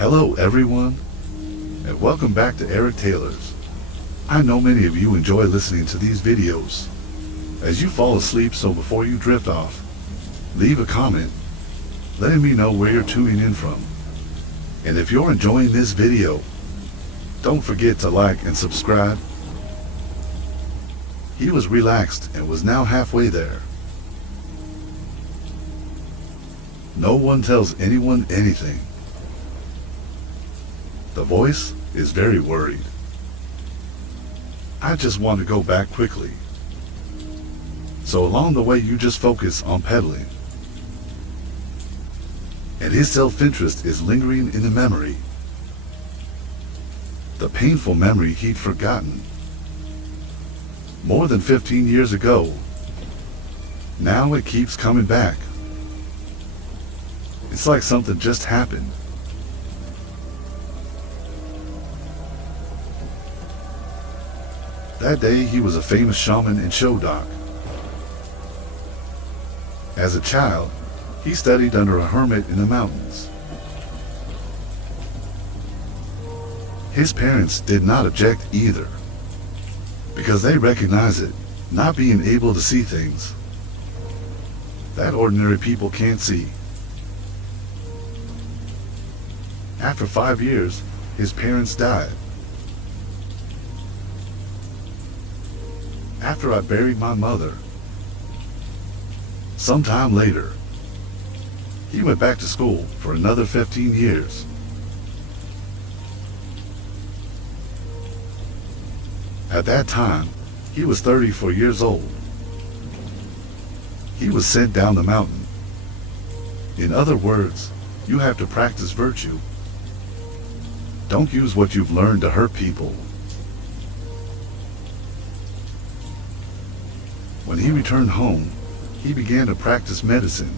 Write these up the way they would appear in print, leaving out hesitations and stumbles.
Hello everyone, and welcome back to Eric Taylor's. I know many of you enjoy listening to these videos as you fall asleep, so before you drift off, leave a comment letting me know where you're tuning in from. And if you're enjoying this video, don't forget to like and subscribe. He was relaxed and was now halfway there. No one tells anyone anything. The voice is very worried. I just want to go back quickly. So along the way you just focus on pedaling. And his self-interest is lingering in the memory. The painful memory he'd forgotten. More than 15 years ago. Now it keeps coming back. It's like something just happened. That day he was a famous shaman and show doc. As a child, he studied under a hermit in the mountains. His parents did not object either, because they recognized it, not being able to see things that ordinary people can't see. After 5 years, his parents died. After I buried my mother, sometime later, he went back to school for another 15 years. At that time, he was 34 years old. He was sent down the mountain. In other words, you have to practice virtue. Don't use what you've learned to hurt people. When he returned home, he began to practice medicine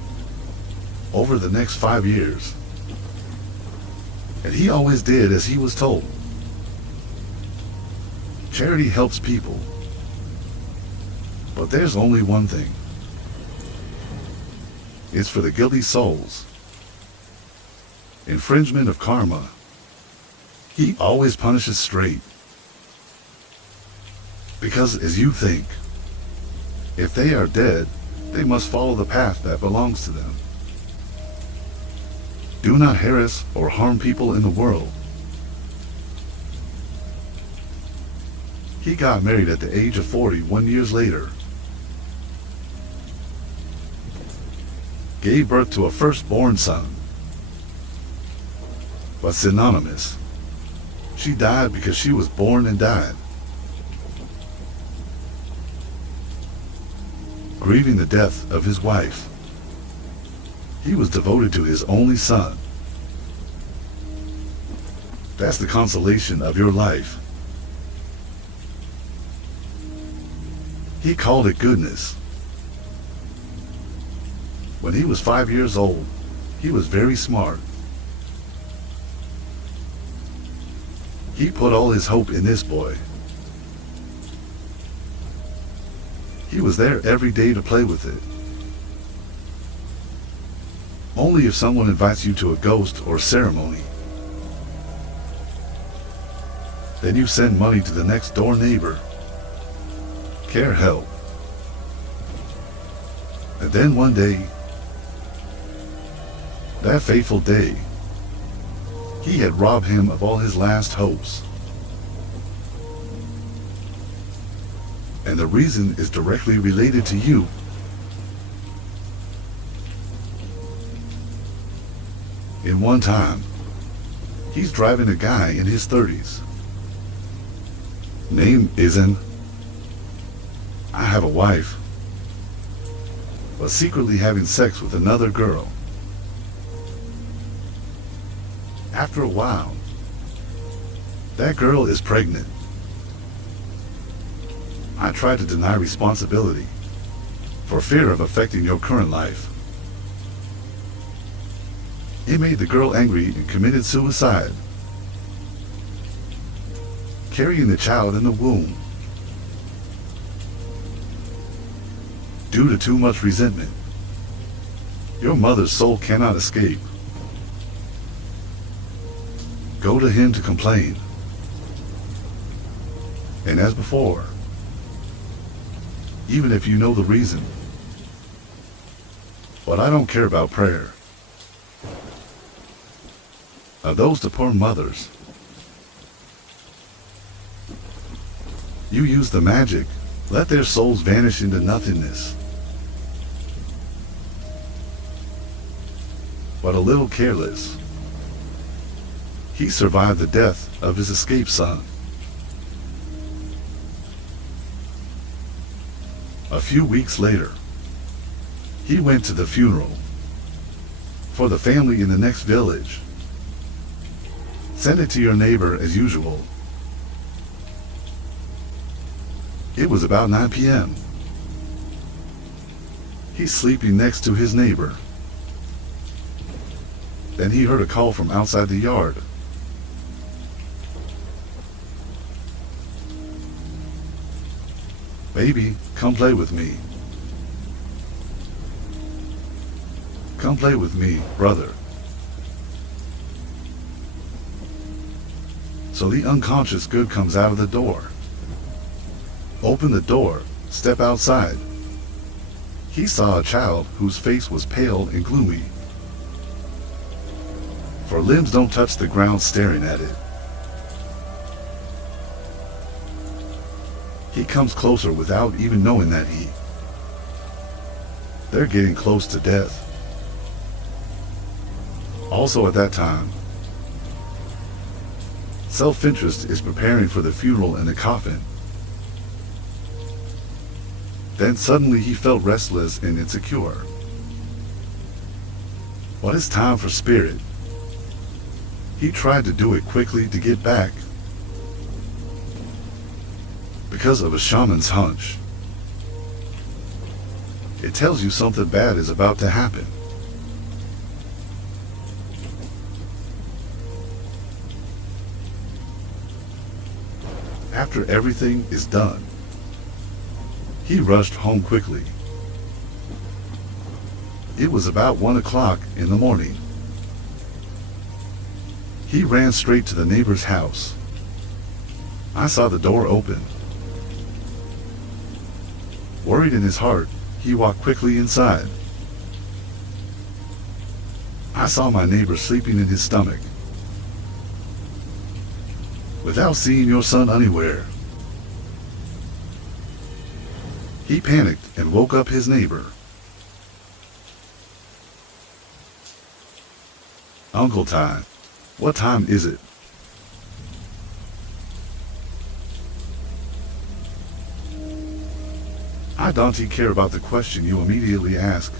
over the next 5 years. And he always did as he was told. Charity helps people. But there's only one thing. It's for the guilty souls. Infringement of karma. He always punishes straight. Because as you think, if they are dead, they must follow the path that belongs to them. Do not harass or harm people in the world. He got married at the age of 41 years later. Gave birth to a firstborn son. But synonymous. She died because she was born and died. Grieving the death of his wife. He was devoted to his only son. That's the consolation of your life. He called it goodness. When he was 5 years old, he was very smart. He put all his hope in this boy. He was there every day to play with it. Only if someone invites you to a ghost or ceremony. Then you send money to the next door neighbor. Care help. And then one day, that fateful day, he had robbed him of all his last hopes. And the reason is directly related to you. In one time, he's driving a guy in his 30s. Name isn't, I have a wife, but secretly having sex with another girl. After a while, that girl is pregnant. I tried to deny responsibility for fear of affecting your current life. It made the girl angry and committed suicide, carrying the child in the womb. Due to too much resentment, your mother's soul cannot escape. go to him to complain. And as before, even if you know the reason, but I don't care about prayer. Those to poor mothers. You use the magic, let their souls vanish into nothingness. But a little careless, he survived the death of his escaped son. A few weeks later, he went to the funeral for the family in the next village. Send it to your neighbor as usual. It was about 9 p.m. He's sleeping next to his neighbor. Then he heard a call from outside the yard. Baby, come play with me. Come play with me, brother. So the unconscious good comes out of the door. Open the door, step outside. He saw a child whose face was pale and gloomy, for limbs don't touch the ground staring at it. He comes closer without even knowing that they're getting close to death. Also at that time, self-interest is preparing for the funeral and the coffin. Then suddenly he felt restless and insecure. But it's time for spirit. He tried to do it quickly to get back, because of a shaman's hunch. It tells you something bad is about to happen. After everything is done, he rushed home quickly. It was about 1 o'clock in the morning. He ran straight to the neighbor's house. I saw the door open. Worried in his heart, he walked quickly inside. I saw my neighbor sleeping in his stomach, without seeing your son anywhere. He panicked and woke up his neighbor. Uncle Ty, what time is it? I don't care about the question you immediately ask.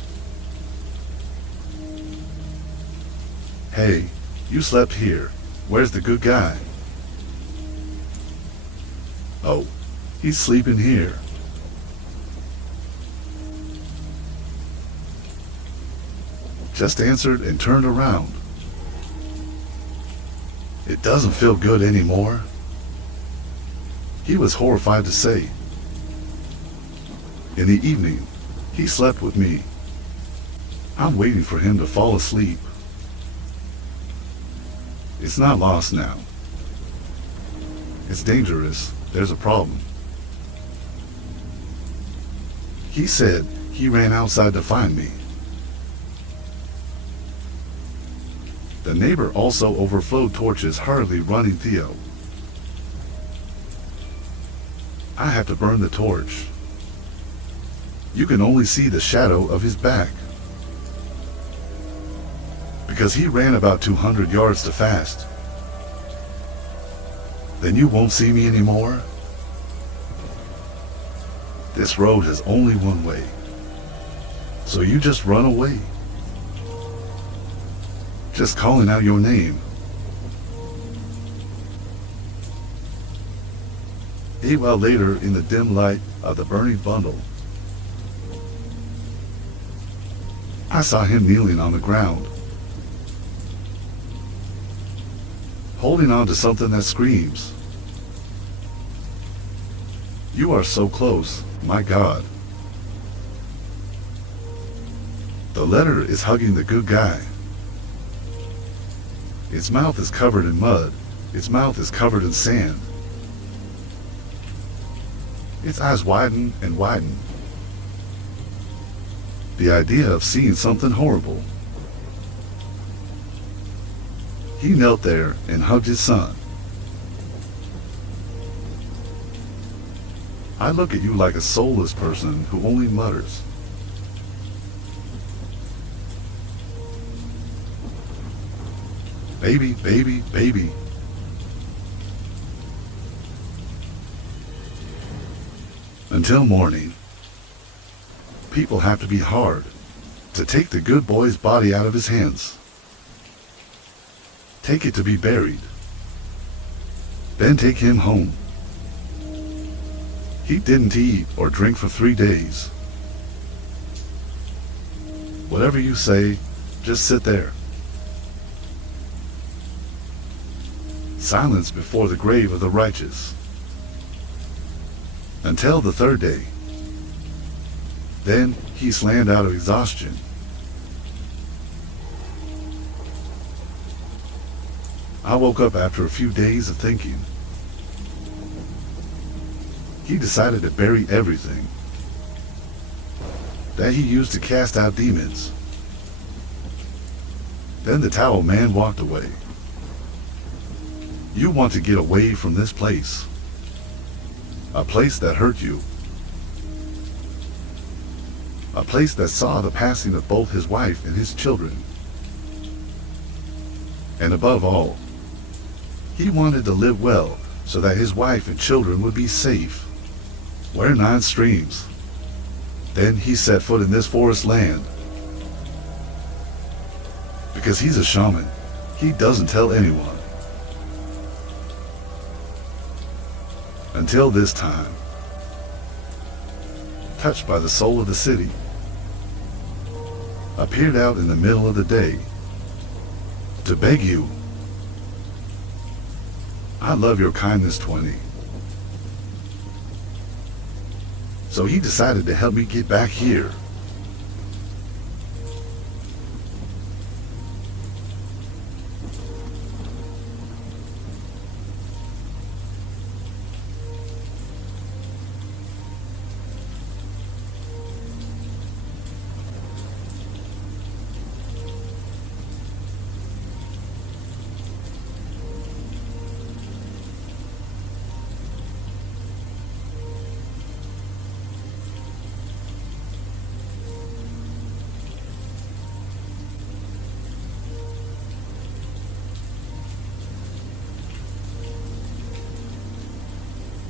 Hey, you slept here. Where's the good guy? Oh, he's sleeping here. Just answered and turned around. It doesn't feel good anymore. He was horrified to say. In the evening, he slept with me. I'm waiting for him to fall asleep. It's not lost now. It's dangerous. There's a problem. He said he ran outside to find me. The neighbor also overflowed torches, hurriedly running Theo. I have to burn the torch. You can only see the shadow of his back, because he ran about 200 yards too fast. Then you won't see me anymore. This road has only one way, so you just run away, just calling out your name. A while later, in the dim light of the burning bundle, I saw him kneeling on the ground, holding on to something that screams. You are so close, my God. The letter is hugging the good guy. Its mouth is covered in mud. Its mouth is covered in sand. Its eyes widen and widen. The idea of seeing something horrible. He knelt there and hugged his son. I look at you like a soulless person who only mutters. Baby, baby, baby. Until morning. People have to be hard to take the good boy's body out of his hands. Take it to be buried. Then take him home. He didn't eat or drink for 3 days. Whatever you say, just sit there. Silence before the grave of the righteous. Until the 3rd day. Then he slammed out of exhaustion. I woke up after a few days of thinking. He decided to bury everything that he used to cast out demons. Then the towel man walked away. You want to get away from this place. A place that hurt you. A place that saw the passing of both his wife and his children. And above all, he wanted to live well so that his wife and children would be safe. Where 9 streams. Then he set foot in this forest land. Because he's a shaman, he doesn't tell anyone. Until this time, touched by the soul of the city, appeared out in the middle of the day to beg you. I love your kindness, 20. So he decided to help me get back here.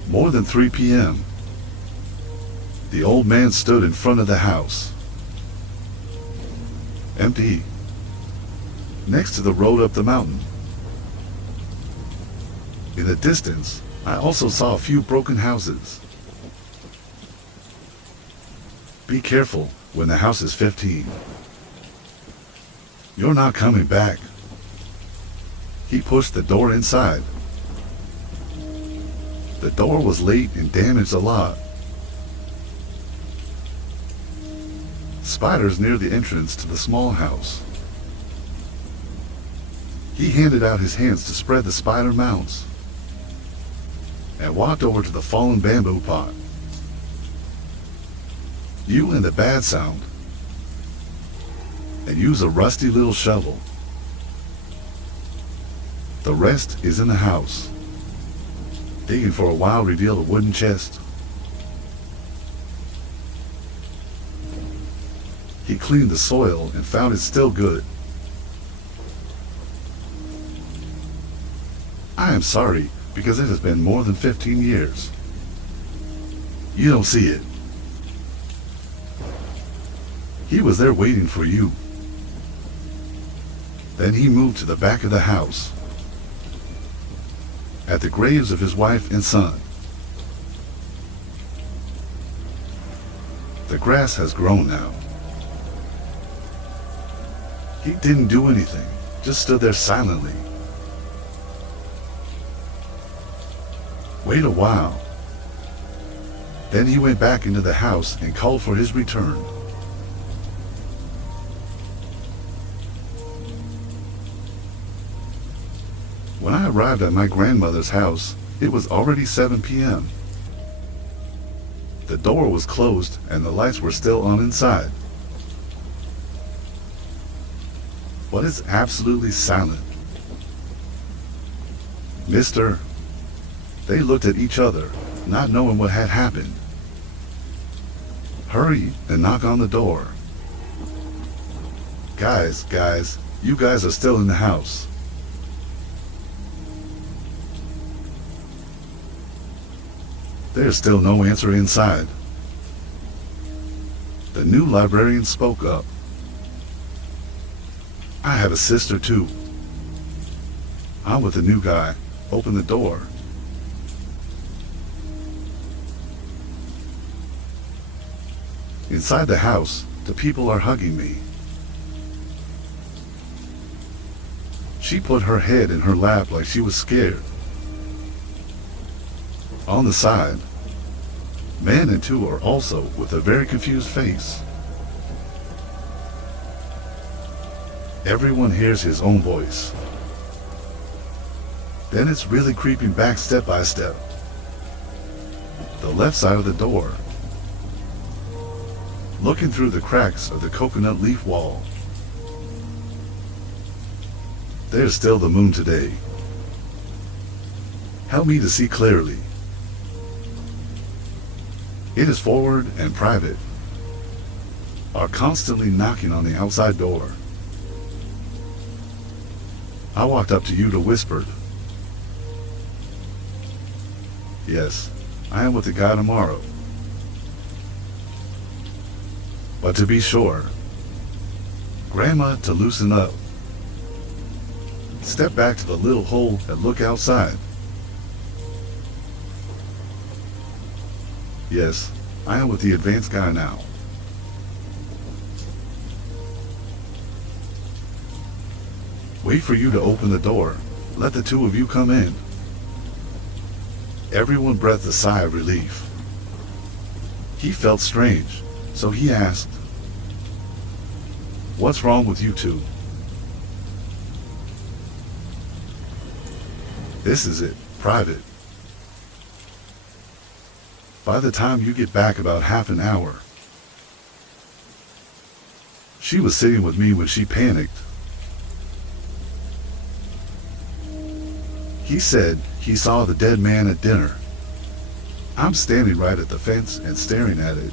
More than 3 p.m. The old man stood in front of the house. Empty. Next to the road up the mountain. In the distance, I also saw a few broken houses. Be careful when the house is 15. You're not coming back. He pushed the door inside. The door was late and damaged a lot. Spiders near the entrance to the small house. He handed out his hands to spread the spider mounts and walked over to the fallen bamboo pot. You and the bad sound, and use a rusty little shovel. The rest is in the house. Digging for a while revealed a wooden chest. He cleaned the soil and found it still good. I am sorry because it has been more than 15 years. You don't see it. He was there waiting for you. Then he moved to the back of the house. At the graves of his wife and son. The grass has grown now. He didn't do anything, just stood there silently. Wait a while. Then he went back into the house and called for his return. When I arrived at my grandmother's house, it was already 7 p.m. The door was closed and the lights were still on inside. But it's absolutely silent. Mister, they looked at each other, not knowing what had happened. Hurry and knock on the door. Guys, you guys are still in the house. There's still no answer inside. The new librarian spoke up. I have a sister too. I'm with the new guy. Open the door. Inside the house, the people are hugging me. She put her head in her lap like she was scared. On the side, man and two are also with a very confused face. Everyone hears his own voice. Then it's really creeping back step by step. The left side of the door. Looking through the cracks of the coconut leaf wall. There's still the moon today. Help me to see clearly. It is forward and private. Are constantly knocking on the outside door. I walked up to you to whisper. Yes, I am with the guy tomorrow. But to be sure, Grandma, to loosen up. Step back to the little hole and look outside. Yes, I am with the advanced guy now. Wait for you to open the door. Let the two of you come in. Everyone breathed a sigh of relief. He felt strange, so he asked, "What's wrong with you two?" This is it, private. By the time you get back about half an hour. She was sitting with me when she panicked. He said he saw the dead man at dinner. I'm standing right at the fence and staring at it.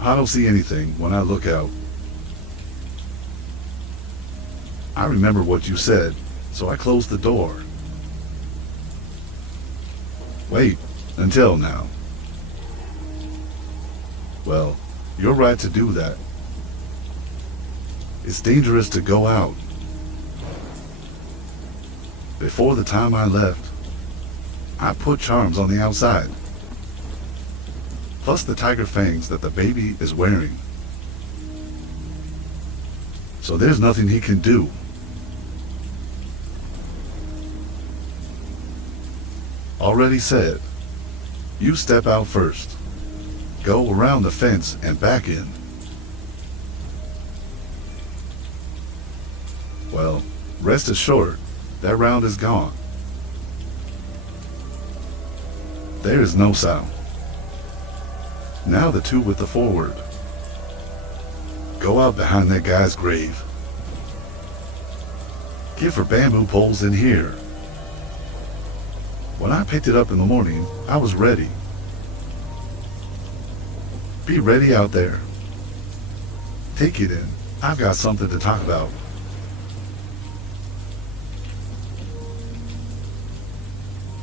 I don't see anything when I look out. I remember what you said, so I closed the door. Wait until now. Well, you're right to do that. It's dangerous to go out. Before the time I left, I put charms on the outside. Plus the tiger fangs that the baby is wearing. So there's nothing he can do. Already said, you step out first. Go around the fence and back in. Well, rest assured, that round is gone. There is no sound. Now the two with the forward. Go out behind that guy's grave. Get for bamboo poles in here. When I picked it up in the morning, I was ready. Be ready out there. Take it in. I've got something to talk about.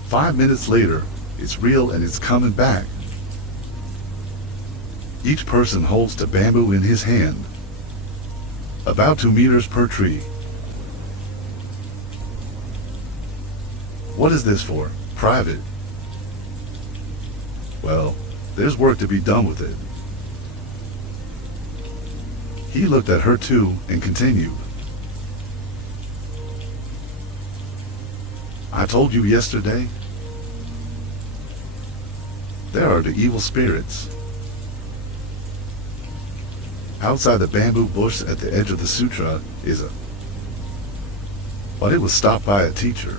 "5 minutes later, it's real and it's coming back. Each person holds the bamboo in his hand. About 2 meters per tree. What is this for? Private. Well, there's work to be done with it." He looked at her too and continued. "I told you yesterday. There are the evil spirits. Outside the bamboo bush at the edge of the sutra is a but it was stopped by a teacher.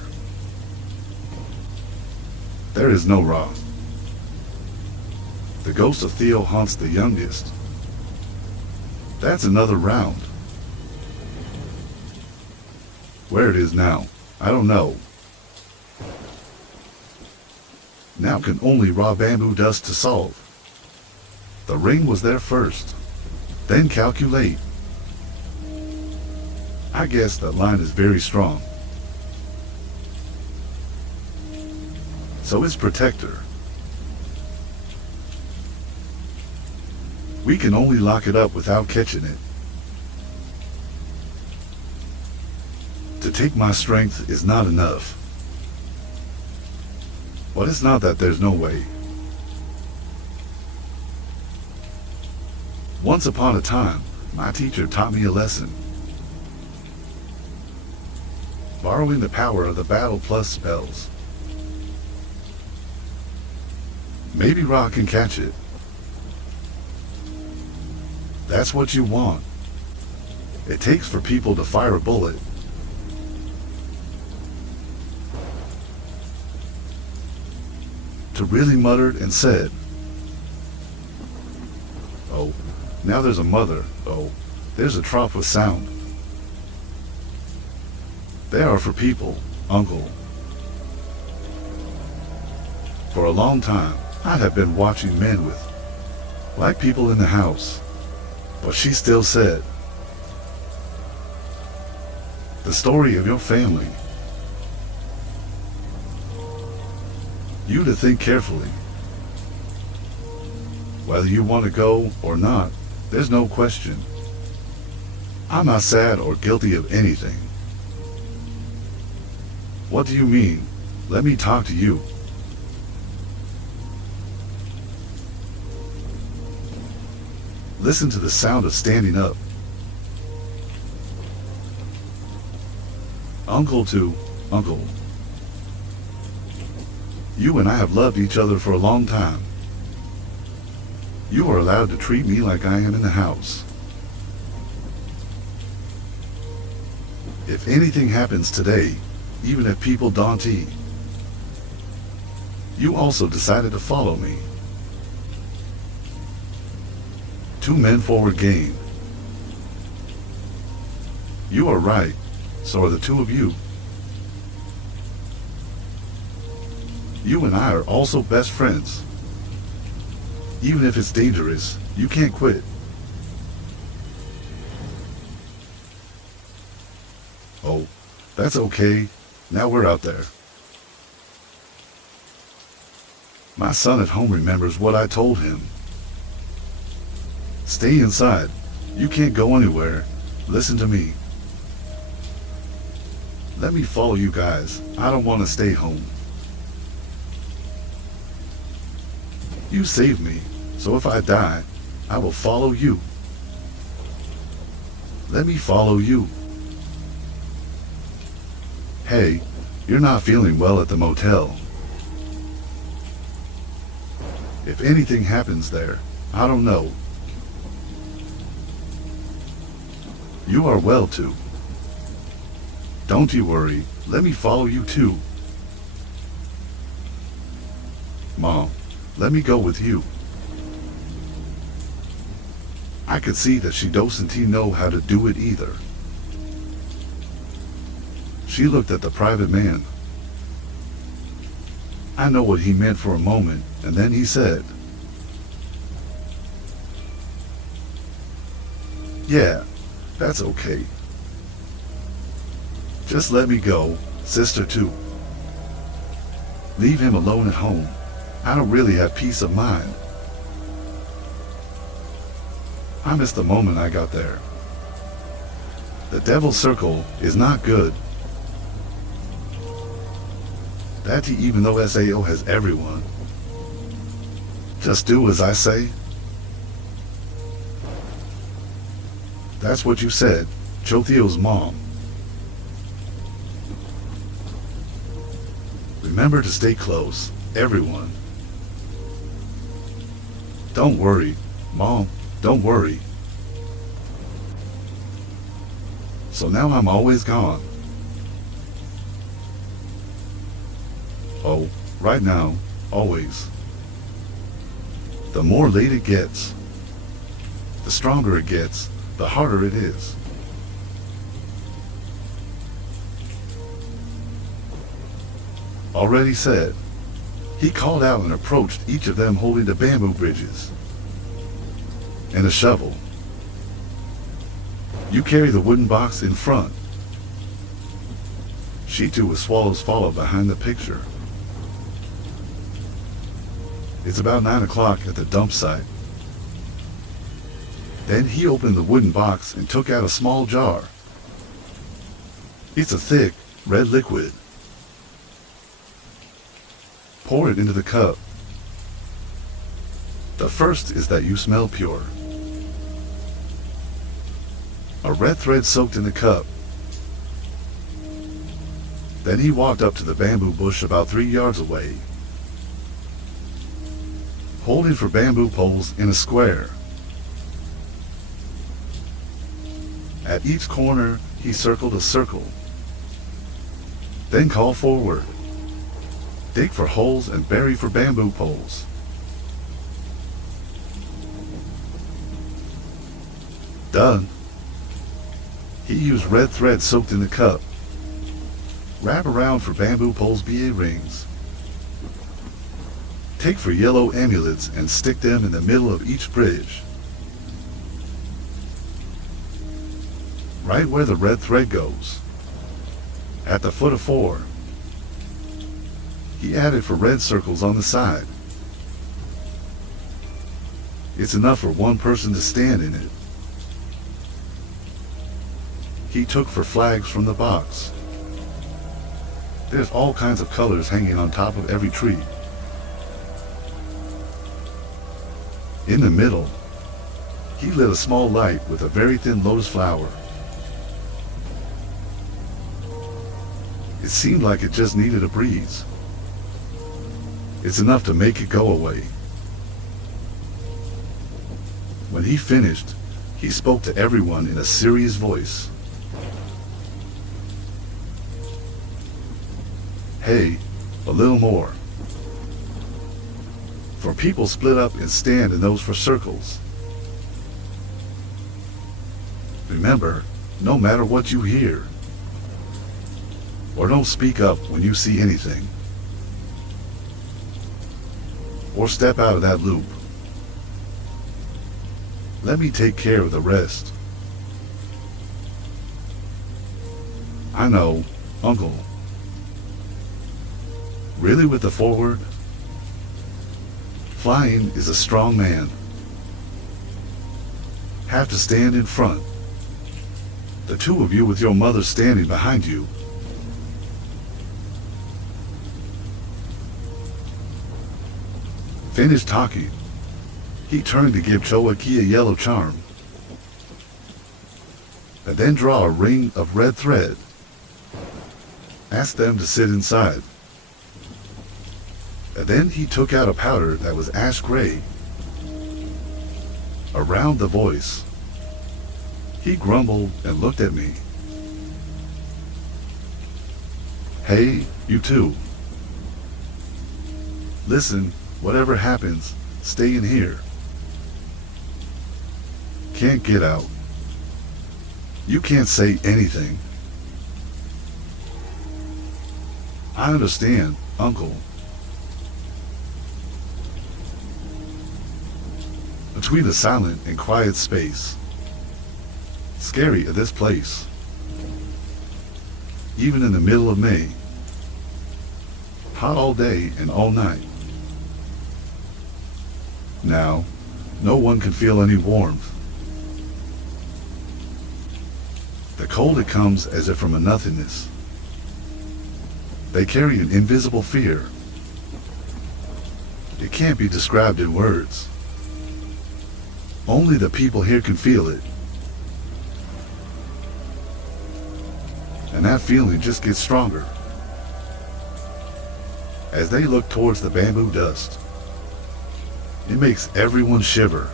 There is no Ra. The ghost of Theo haunts the youngest. That's another round. Where it is now, I don't know. Now can only raw bamboo dust to solve. The ring was there first, then calculate. I guess that line is very strong. So is protector. We can only lock it up without catching it. To take my strength is not enough. But it's not that there's no way. Once upon a time, my teacher taught me a lesson. Borrowing the power of the battle plus spells. Maybe Ra can catch it. That's what you want. It takes for people to fire a bullet. To really muttered and said, "Oh, now there's a mother. Oh, there's a trough with sound. They are for people, uncle." For a long time, I have been watching men with black people in the house, but she still said, "The story of your family. You to think carefully. Whether you want to go or not, there's no question. I'm not sad or guilty of anything." "What do you mean? Let me talk to you." Listen to the sound of standing up. Uncle to uncle. You and I have loved each other for a long time. You are allowed to treat me like I am in the house. If anything happens today, even if people don't eat, you also decided to follow me. 2 men forward game. You are right, so are the 2 of you. You and I are also best friends. Even if it's dangerous, you can't quit. Oh, that's okay. Now we're out there. My son at home remembers what I told him. Stay inside. You can't go anywhere. Listen to me. Let me follow you guys. I don't want to stay home. You saved me, so if I die, I will follow you. Let me follow you. Hey, you're not feeling well at the motel. If anything happens there, I don't know. You are well too. Don't you worry, let me follow you too. Mom, let me go with you. I could see that she doesn't know how to do it either. She looked at the private man. I know what he meant for a moment, and then he said, "Yeah, that's okay. Just let me go, sister too. Leave him alone at home. I don't really have peace of mind." I missed the moment I got there. The devil's circle is not good. That even though SAO has everyone. Just do as I say. That's what you said, Chothio's mom. Remember to stay close, everyone. Don't worry, Mom, don't worry. So now I'm always gone. Oh, right now, always. The more late it gets, the stronger it gets, the harder it is. Already said. He called out and approached each of them holding the bamboo bridges and a shovel. You carry the wooden box in front. She too with swallows followed behind the picture. It's about 9 o'clock at the dump site. Then he opened the wooden box and took out a small jar. It's a thick, red liquid. Pour it into the cup. The first is that you smell pure. A red thread soaked in the cup. Then he walked up to the bamboo bush about 3 yards away, holding for bamboo poles in a square. At each corner, he circled a circle. Then called forward. Dig for holes and bury for bamboo poles. Done. He used red thread soaked in the cup. Wrap around for bamboo poles BA rings. Take for yellow amulets and stick them in the middle of each bridge. Right where the red thread goes. At the foot of 4. He added for red circles on the side. It's enough for one person to stand in it. He took for flags from the box. There's all kinds of colors hanging on top of every tree. In the middle, he lit a small light with a very thin lotus flower. It seemed like it just needed a breeze. It's enough to make it go away. When he finished, he spoke to everyone in a serious voice. Hey, a little more. For people split up and stand in those for circles. Remember, no matter what you hear, or don't speak up when you see anything, or step out of that loop. Let me take care of the rest. I know, Uncle. Really with the forward? Flying is a strong man. Have to stand in front. The two of you with your mother standing behind you. Finished talking. He turned to give Choaki a yellow charm, and then draw a ring of red thread. Asked them to sit inside. And then he took out a powder that was ash gray. Around the voice. He grumbled and looked at me. Hey, you two. Listen, whatever happens, stay in here. Can't get out. You can't say anything. I understand, Uncle. Between the silent and quiet space. Scary at this place. Even in the middle of May. Hot all day and all night. Now, no one can feel any warmth. The cold it comes as if from a nothingness. They carry an invisible fear. It can't be described in words. Only the people here can feel it. And that feeling just gets stronger. As they look towards the bamboo dust, it makes everyone shiver.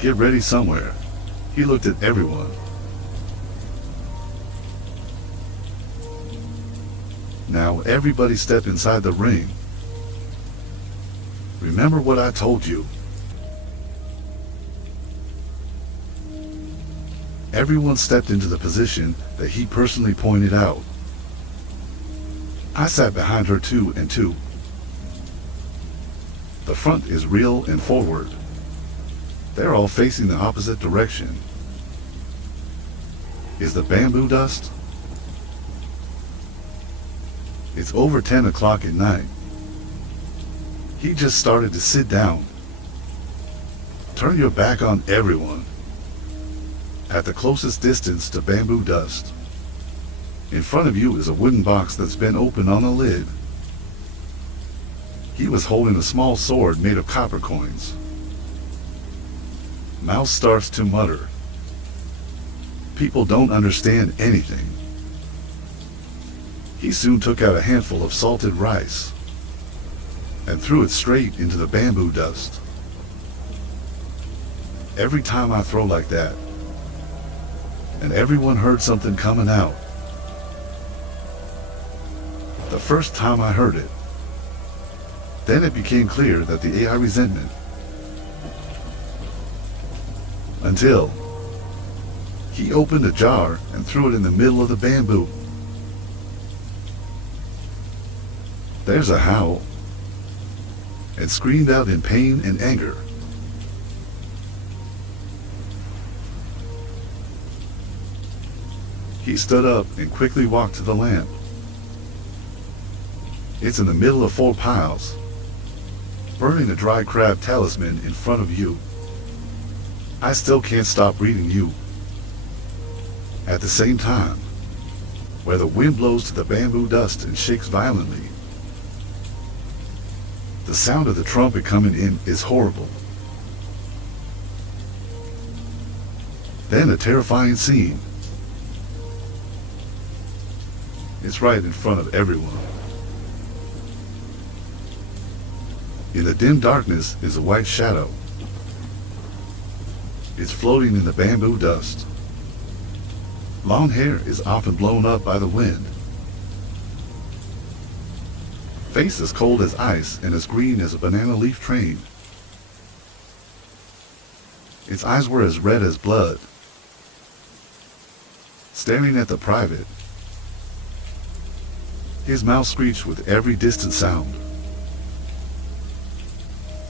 Get ready somewhere. He looked at everyone. Now everybody step inside the ring. Remember what I told you. Everyone stepped into the position that he personally pointed out. I sat behind her 2 and 2. The front is real and forward. They're all facing the opposite direction. Is the bamboo dust? It's over 10 o'clock at night. He just started to sit down. Turn your back on everyone. At the closest distance to bamboo dust. In front of you is a wooden box that's been opened on a lid. He was holding a small sword made of copper coins. Mouse starts to mutter. People don't understand anything. He soon took out a handful of salted rice and threw it straight into the bamboo dust. Every time I throw like that, and everyone heard something coming out. The first time I heard it, then it became clear that the AI resentment. Until he opened a jar and threw it in the middle of the bamboo. There's a howl, and screamed out in pain and anger. He stood up and quickly walked to the lamp. It's in the middle of 4 piles, burning a dry crab talisman in front of you. I still can't stop reading you. At the same time, where the wind blows to the bamboo dust and shakes violently, the sound of the trumpet coming in is horrible. Then a terrifying scene. It's right in front of everyone. In the dim darkness is a white shadow. It's floating in the bamboo dust. Long hair is often blown up by the wind. Face as cold as ice and as green as a banana leaf train. Its eyes were as red as blood. Staring at the private. His mouth screeched with every distant sound,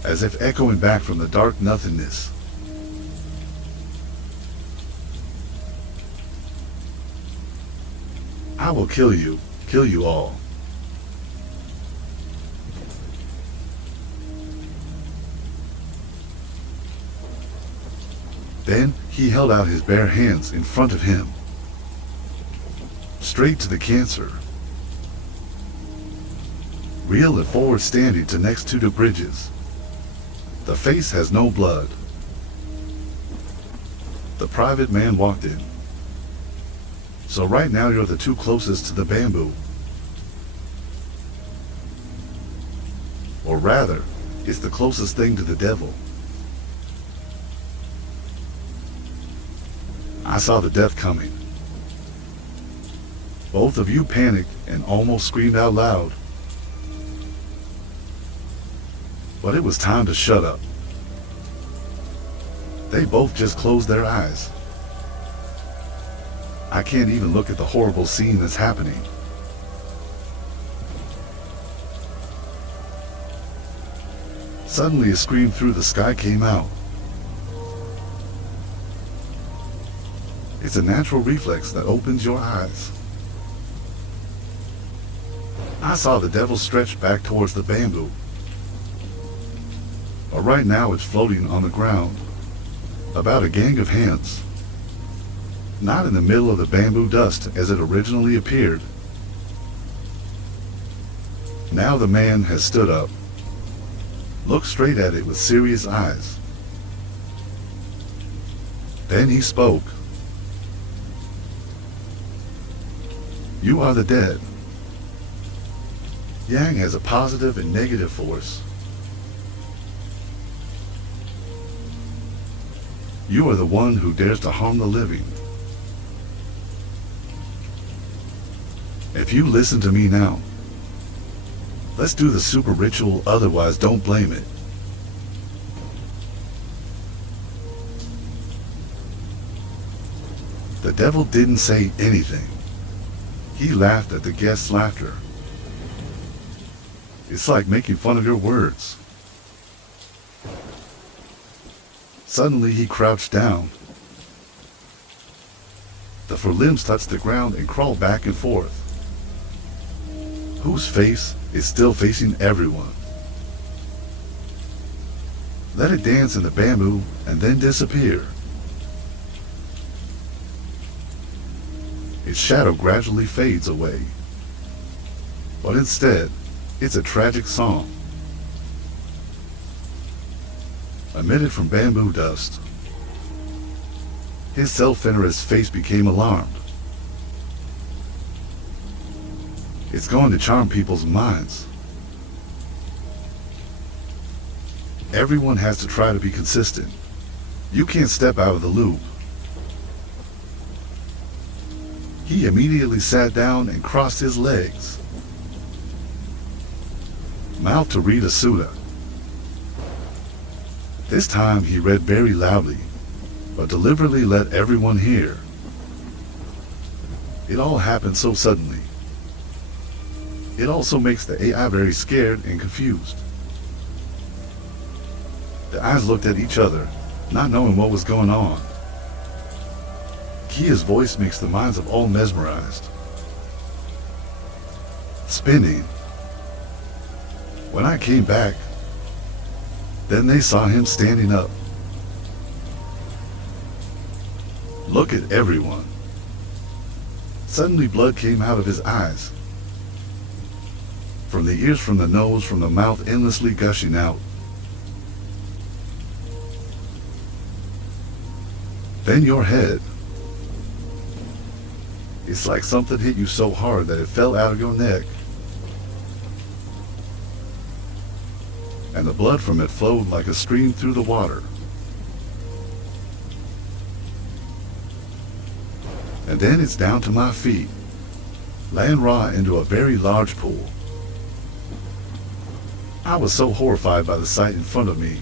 as if echoing back from the dark nothingness. I will kill you all. Then he held out his bare hands in front of him, straight to the cancer. Real and forward standing to next to the bridges. The face has no blood. The private man walked in. So right now you're the 2 closest to the bamboo. Or rather, it's the closest thing to the devil. I saw the death coming. Both of you panicked and almost screamed out loud. But it was time to shut up. They both just closed their eyes. I can't even look at the horrible scene that's happening. Suddenly a scream through the sky came out. It's a natural reflex that opens your eyes. I saw the devil stretch back towards the bamboo. But right now it's floating on the ground, about a gang of hands. Not in the middle of the bamboo dust as it originally appeared. Now the man has stood up, looked straight at it with serious eyes. Then he spoke. You are the dead. Yang has a positive and negative force. You are the one who dares to harm the living. If you listen to me now Let's do the super ritual, otherwise don't blame it. The devil didn't say anything. He laughed at the guests' laughter. It's like making fun of your words. Suddenly he crouched down. The four limbs touched the ground and crawled back and forth. Whose face is still facing everyone? Let it dance in the bamboo and then disappear. Its shadow gradually fades away. But instead, it's a tragic song. Emitted from bamboo dust. His self-interest face became alarmed. It's going to charm people's minds. Everyone has to try to be consistent. You can't step out of the loop. He immediately sat down and crossed his legs. Mouth to read a sutta. This time he read very loudly, but deliberately let everyone hear. It all happened so suddenly. It also makes the AI very scared and confused. The eyes looked at each other, not knowing what was going on. Kia's voice makes the minds of all mesmerized. Spinning. When I came back, then they saw him standing up. Look at everyone. Suddenly blood came out of his eyes. From the ears, from the nose, from the mouth, endlessly gushing out. Then your head. It's like something hit you so hard that it fell out of your neck. And the blood from it flowed like a stream through the water. And then it's down to my feet, laying raw into a very large pool. I was so horrified by the sight in front of me.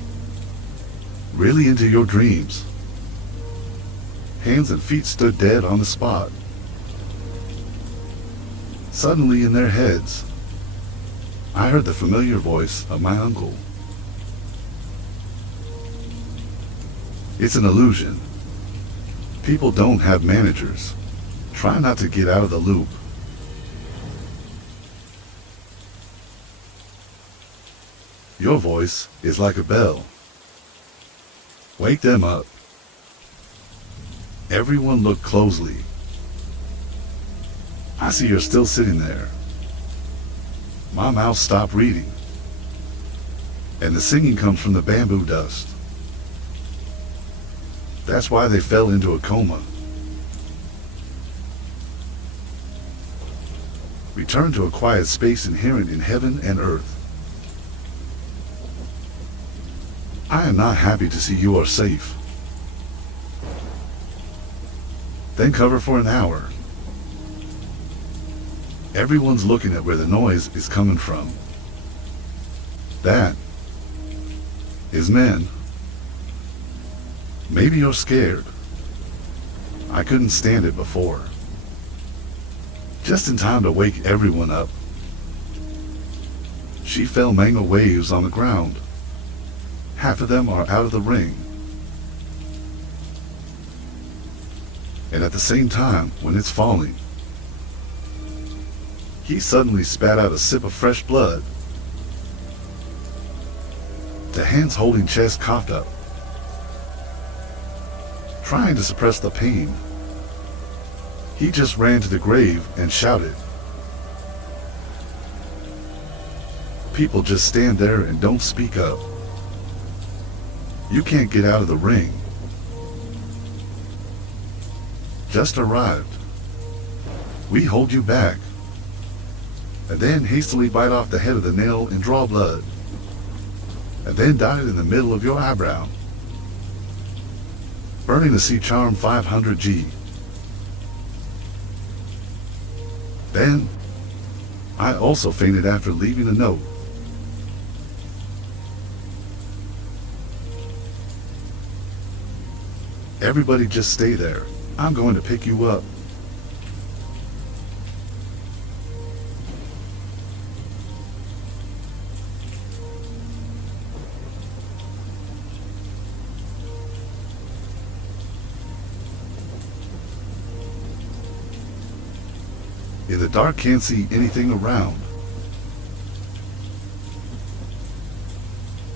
Really into your dreams. Hands and feet stood dead on the spot. Suddenly in their heads, I heard the familiar voice of my uncle. It's an illusion. People don't have managers. Try not to get out of the loop. Your voice is like a bell. Wake them up. Everyone look closely. I see you're still sitting there. My mouth stopped reading. And the singing comes from the bamboo dust. That's why they fell into a coma. Return to a quiet space inherent in heaven and earth. I am not happy to see you are safe. Then cover for an hour. Everyone's looking at where the noise is coming from. That is men. Maybe you're scared. I couldn't stand it before. Just in time to wake everyone up. She fell mango waves on the ground. Half of them are out of the ring. And at the same time, when it's falling, he suddenly spat out a sip of fresh blood. The hands holding chest coughed up, trying to suppress the pain. He just ran to the grave and shouted. People just stand there and don't speak up. You can't get out of the ring. Just arrived. We hold you back. And then hastily bite off the head of the nail and draw blood. And then dot it in the middle of your eyebrow. Burning the C charm 500G. Then, I also fainted after leaving a note. Everybody just stay there. I'm going to pick you up. In the dark, can't see anything around.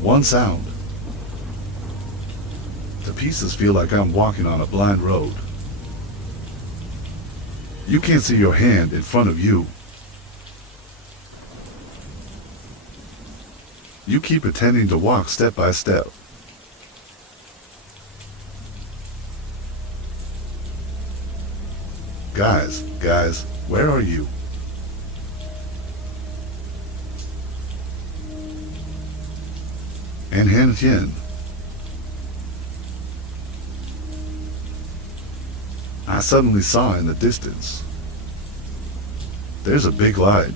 One sound. The pieces feel like I'm walking on a blind road. You can't see your hand in front of you. You keep pretending to walk step by step. Guys, where are you? And Hen Tien. I suddenly saw in the distance. There's a big light.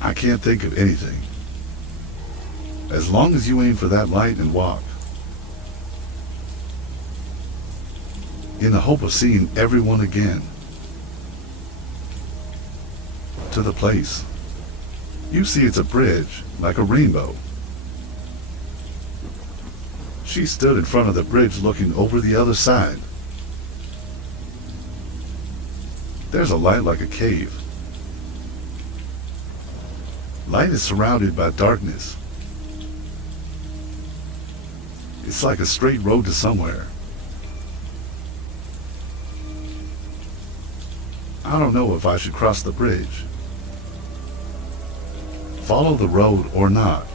I can't think of anything. As long as you aim for that light and walk. In the hope of seeing everyone again. To the place. You see it's a bridge, like a rainbow. She stood in front of the bridge looking over the other side. There's a light like a cave. Light is surrounded by darkness. It's like a straight road to somewhere. I don't know if I should cross the bridge. Follow the road or not.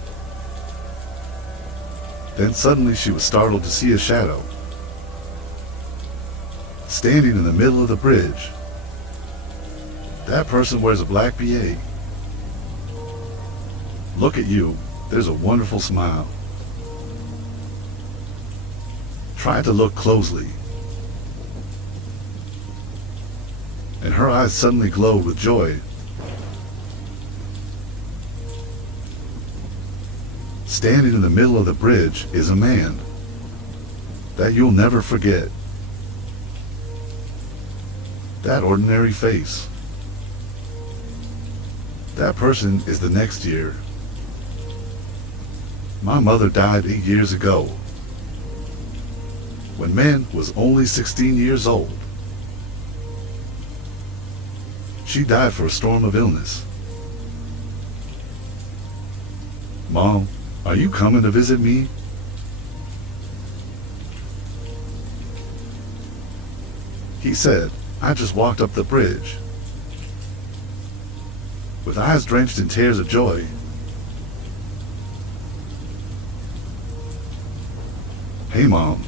Then suddenly she was startled to see a shadow. Standing in the middle of the bridge. That person wears a black BA. Look at you, there's a wonderful smile. Try to look closely. And her eyes suddenly glowed with joy. Standing in the middle of the bridge is a man that you'll never forget. That ordinary face. That person is the next year. My mother died 8 years ago, when Man was only 16 years old. She died for a storm of illness. Mom, are you coming to visit me? He said, I just walked up the bridge. With eyes drenched in tears of joy. Hey Mom,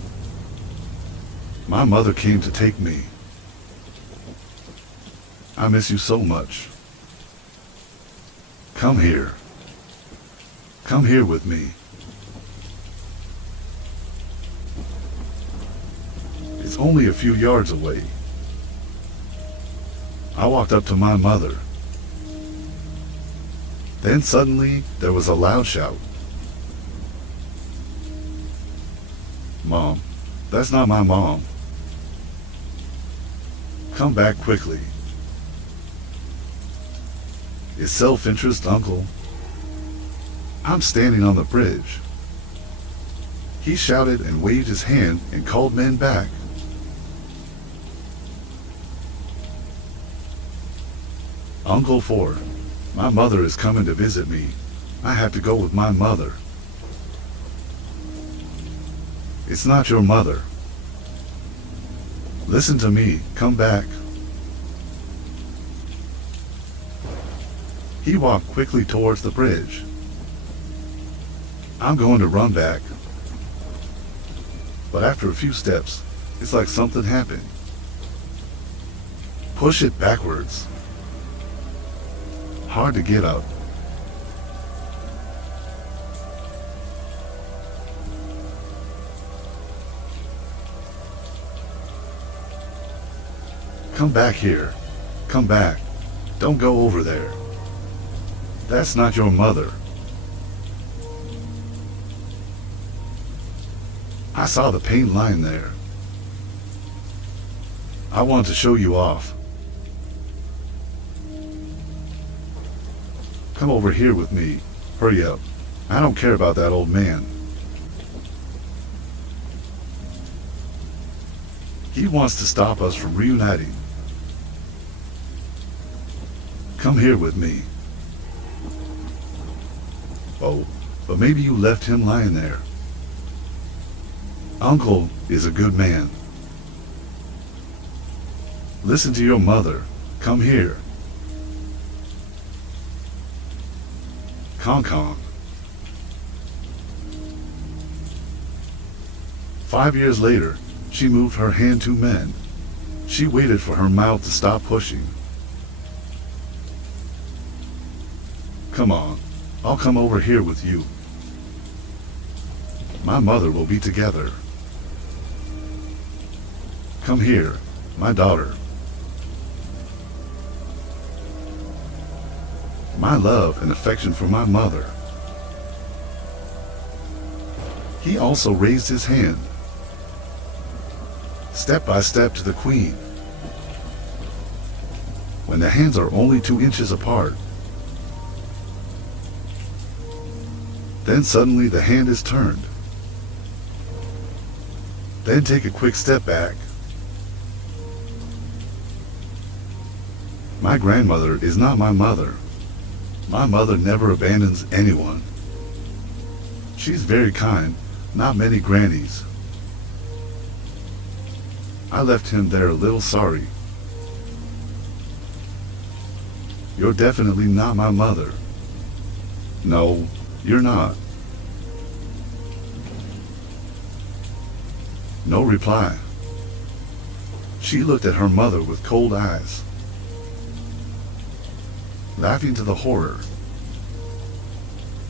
my mother came to take me. I miss you so much. Come here. Come here with me. It's only a few yards away. I walked up to my mother. Then suddenly there was a loud shout. Mom, that's not my mom. Come back quickly. It's self-interest, Uncle. I'm standing on the bridge. He shouted and waved his hand and called men back. Uncle Ford, my mother is coming to visit me. I have to go with my mother. It's not your mother. Listen to me, come back. He walked quickly towards the bridge. I'm going to run back. But after a few steps, it's like something happened. Push it backwards. Hard to get up. Come back here. Come back. Don't go over there. That's not your mother. I saw the paint line there. I want to show you off. Come over here with me. Hurry up. I don't care about that old man. He wants to stop us from reuniting. Come here with me. Oh, but maybe you left him lying there. Uncle is a good man. Listen to your mother. Come here. Kong Kong. 5 years later, she moved her hand to men. She waited for her mouth to stop pushing. Come on, I'll come over here with you. My mother will be together. Come here, my daughter. My love and affection for my mother. He also raised his hand, step by step to the queen. When the hands are only 2 inches apart, then suddenly the hand is turned. Then take a quick step back. My grandmother is not my mother. My mother never abandons anyone. She's very kind, not many grannies. I left him there a little sorry. You're definitely not my mother. No, you're not. No reply. She looked at her mother with cold eyes, laughing to the horror.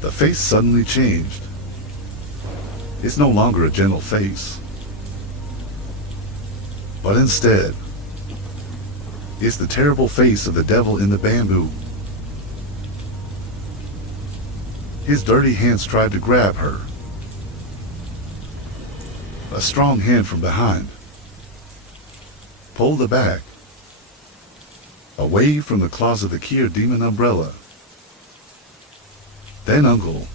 The face suddenly changed. It's no longer a gentle face, but instead, it's the terrible face of the devil in the bamboo. His dirty hands tried to grab her. A strong hand from behind pulled her back, away from the claws of the Kier demon umbrella. Then Uncle,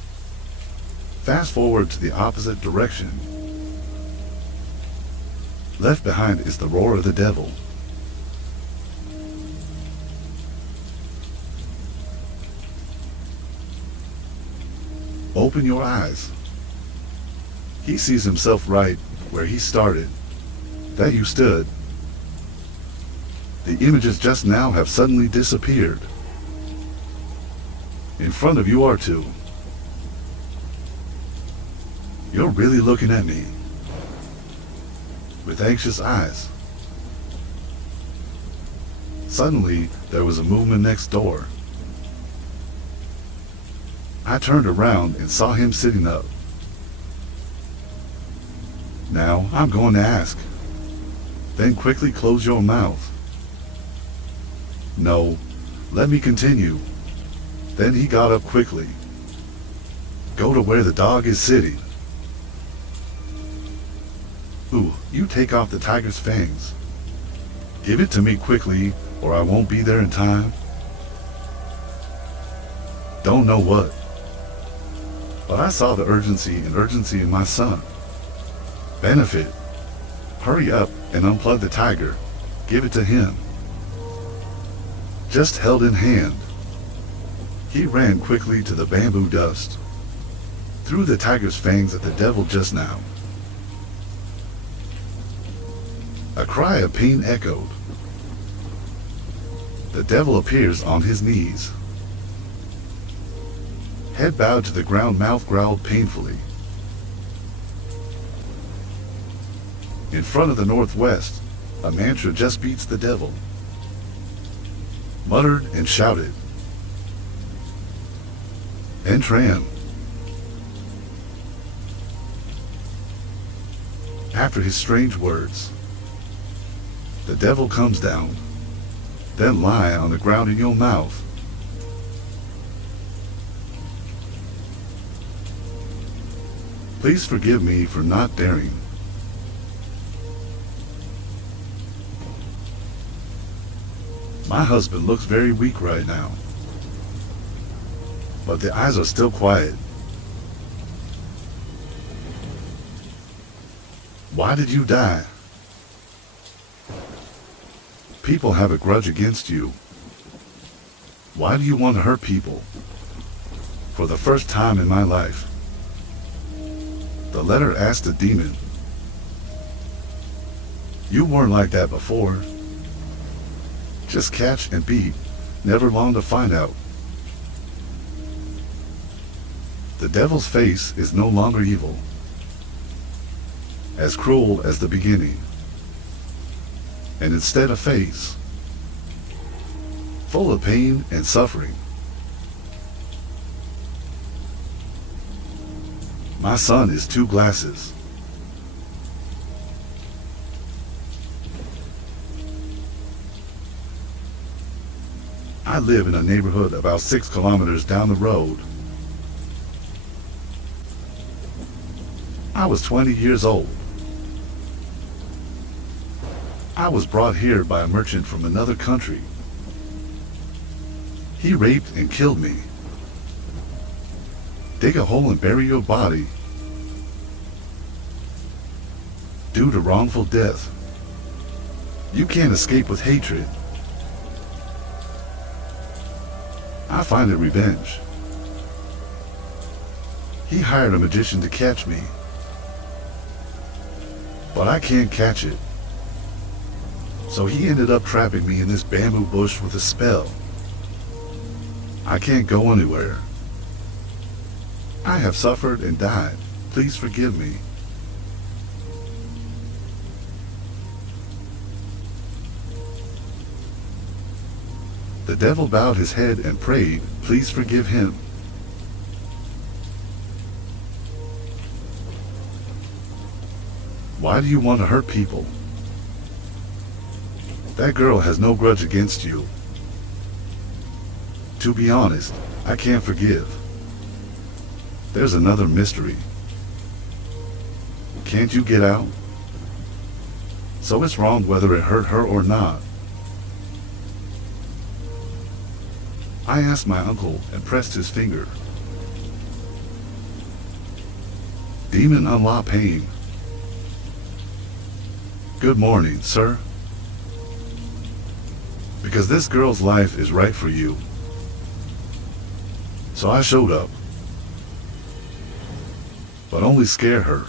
fast forward to the opposite direction. Left behind is the roar of the devil. Open your eyes. He sees himself right where he started, that you stood. The images just now have suddenly disappeared. In front of you are 2. You're really looking at me with anxious eyes. Suddenly, there was a movement next door. I turned around and saw him sitting up. Now, I'm going to ask. Then quickly close your mouth. No, let me continue. Then he got up quickly. Go to where the dog is sitting. Ooh, you take off the tiger's fangs. Give it to me quickly, or I won't be there in time. Don't know what. But I saw the urgency in my son. Benefit. Hurry up and unplug the tiger. Give it to him. Just held in hand. He ran quickly to the bamboo dust, threw the tiger's fangs at the devil just now. A cry of pain echoed. The devil appears on his knees. Head bowed to the ground, mouth growled painfully. In front of the northwest, a mantra just beats the devil. Muttered and shouted. Entram. After his strange words, the devil comes down. then lie on the ground in your mouth. Please forgive me for not daring. My husband looks very weak right now, but the eyes are still quiet. Why did you die? People have a grudge against you. Why do you want to hurt people? For the first time in my life. The letter asked the demon. You weren't like that before. Just catch and beat, never long to find out. The devil's face is no longer evil, as cruel as the beginning, and instead a face, full of pain and suffering. My son is 2 glasses. I live in a neighborhood about 6 kilometers down the road. I was 20 years old. I was brought here by a merchant from another country. He raped and killed me. Dig a hole and bury your body due to wrongful death. You can't escape with hatred. I find it revenge. He hired a magician to catch me, but I can't catch it. So he ended up trapping me in this bamboo bush with a spell. I can't go anywhere. I have suffered and died. Please forgive me. The devil bowed his head and prayed, please forgive him. Why do you want to hurt people? That girl has no grudge against you. To be honest, I can't forgive. There's another mystery. Can't you get out? So it's wrong whether it hurt her or not. I asked my uncle and pressed his finger. Demon Allah Pain. Good morning, sir. Because this girl's life is right for you. So I showed up. But only scare her.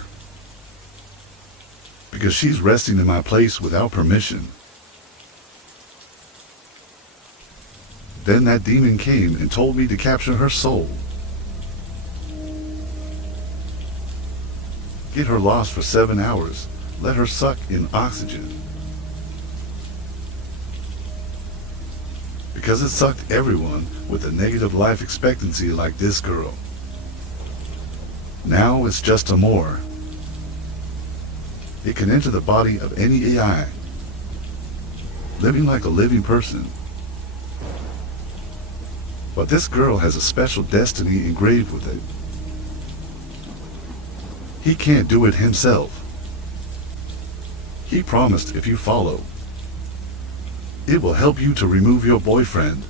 Because she's resting in my place without permission. Then that demon came and told me to capture her soul. Get her lost for 7 hours. Let her suck in oxygen. Because it sucked everyone with a negative life expectancy like this girl. Now it's just a more. It can enter the body of any AI, living like a living person. But this girl has a special destiny engraved with it. He can't do it himself. He promised if you follow, it will help you to remove your boyfriend.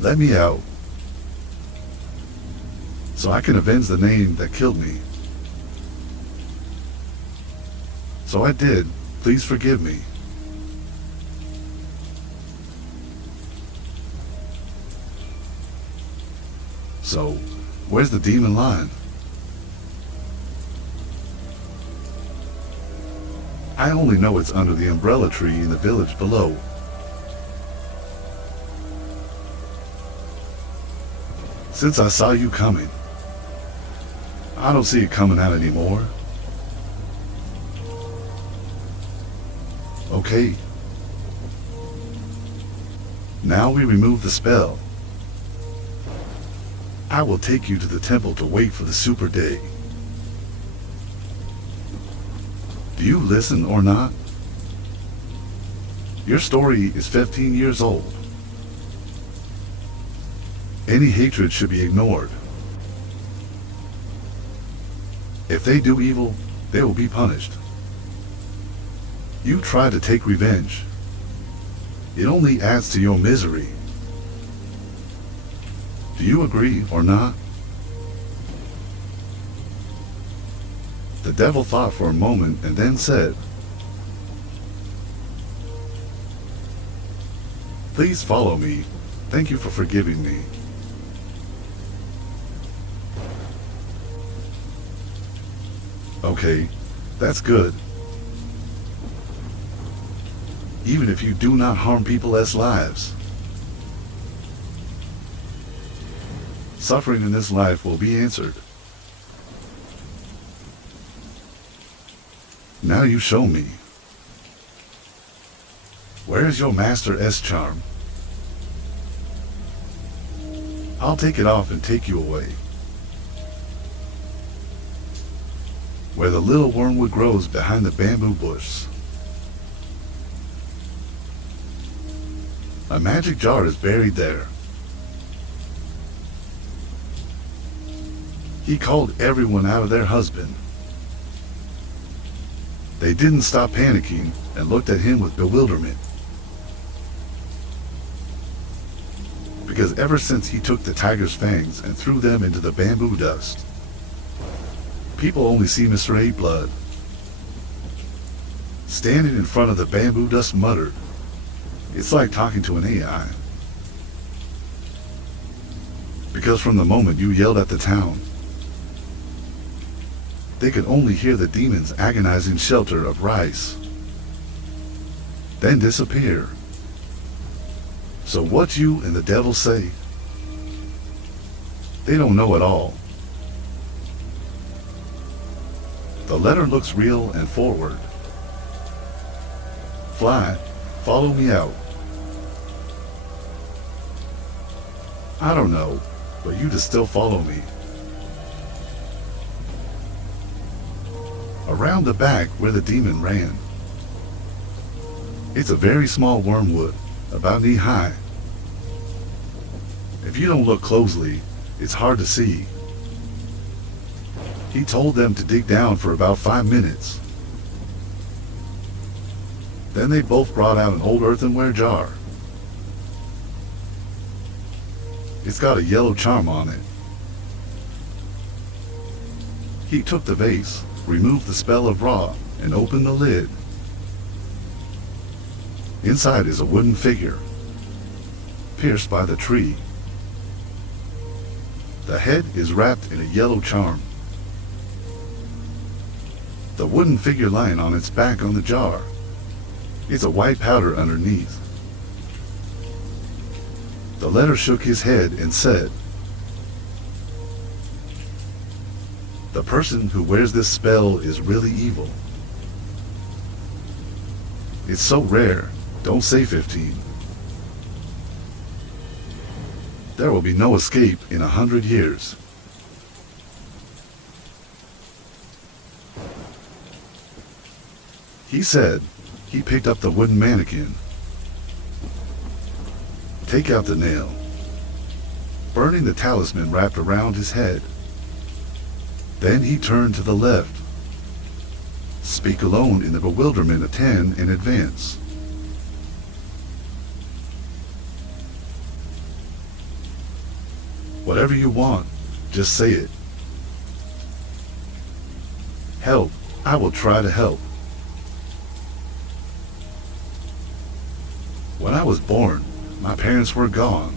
Let me out, so I can avenge the name that killed me. So I did. Please forgive me. So, where's the demon line? I only know it's under the umbrella tree in the village below. Since I saw you coming, I don't see it coming out anymore. Okay. Now we remove the spell. I will take you to the temple to wait for the super day. Do you listen or not? Your story is 15 years old. Any hatred should be ignored. If they do evil, they will be punished. You try to take revenge. It only adds to your misery. Do you agree or not? The devil thought for a moment and then said, "Please follow me. Thank you for forgiving me." Okay, that's good. Even if you do not harm people's lives. Suffering in this life will be answered. Now you show me. Where is your master's charm? I'll take it off and take you away. Where the little wormwood grows behind the bamboo bush. A magic jar is buried there. He called everyone out of their husband. They didn't stop panicking and looked at him with bewilderment. Because ever since he took the tiger's fangs and threw them into the bamboo dust, people only see Mr. A Blood. Standing in front of the bamboo dust muttered, "It's like talking to an AI." Because from the moment you yelled at the town, they could only hear the demon's agonizing shelter of rice, then disappear. So what you and the devil say? They don't know at all. The letter looks real and forward. Fly, follow me out. I don't know, but you just still follow me. Around the back where the demon ran. It's a very small wormwood, about knee high. If you don't look closely, it's hard to see. He told them to dig down for about 5 minutes. Then they both brought out an old earthenware jar. It's got a yellow charm on it. He took the vase, removed the spell of Ra, and opened the lid. Inside is a wooden figure, pierced by the tree. The head is wrapped in a yellow charm. The wooden figure lying on its back on the jar. It's a white powder underneath. The letter shook his head and said, "The person who wears this spell is really evil. It's so rare, don't say 15. There will be no escape in 100 years. He said he picked up the wooden mannequin. Take out the nail, burning the talisman wrapped around his head. Then he turned to the left. Speak alone in the bewilderment of 10 in advance. Whatever you want, just say it. Help, I will try to help. When I was born, my parents were gone.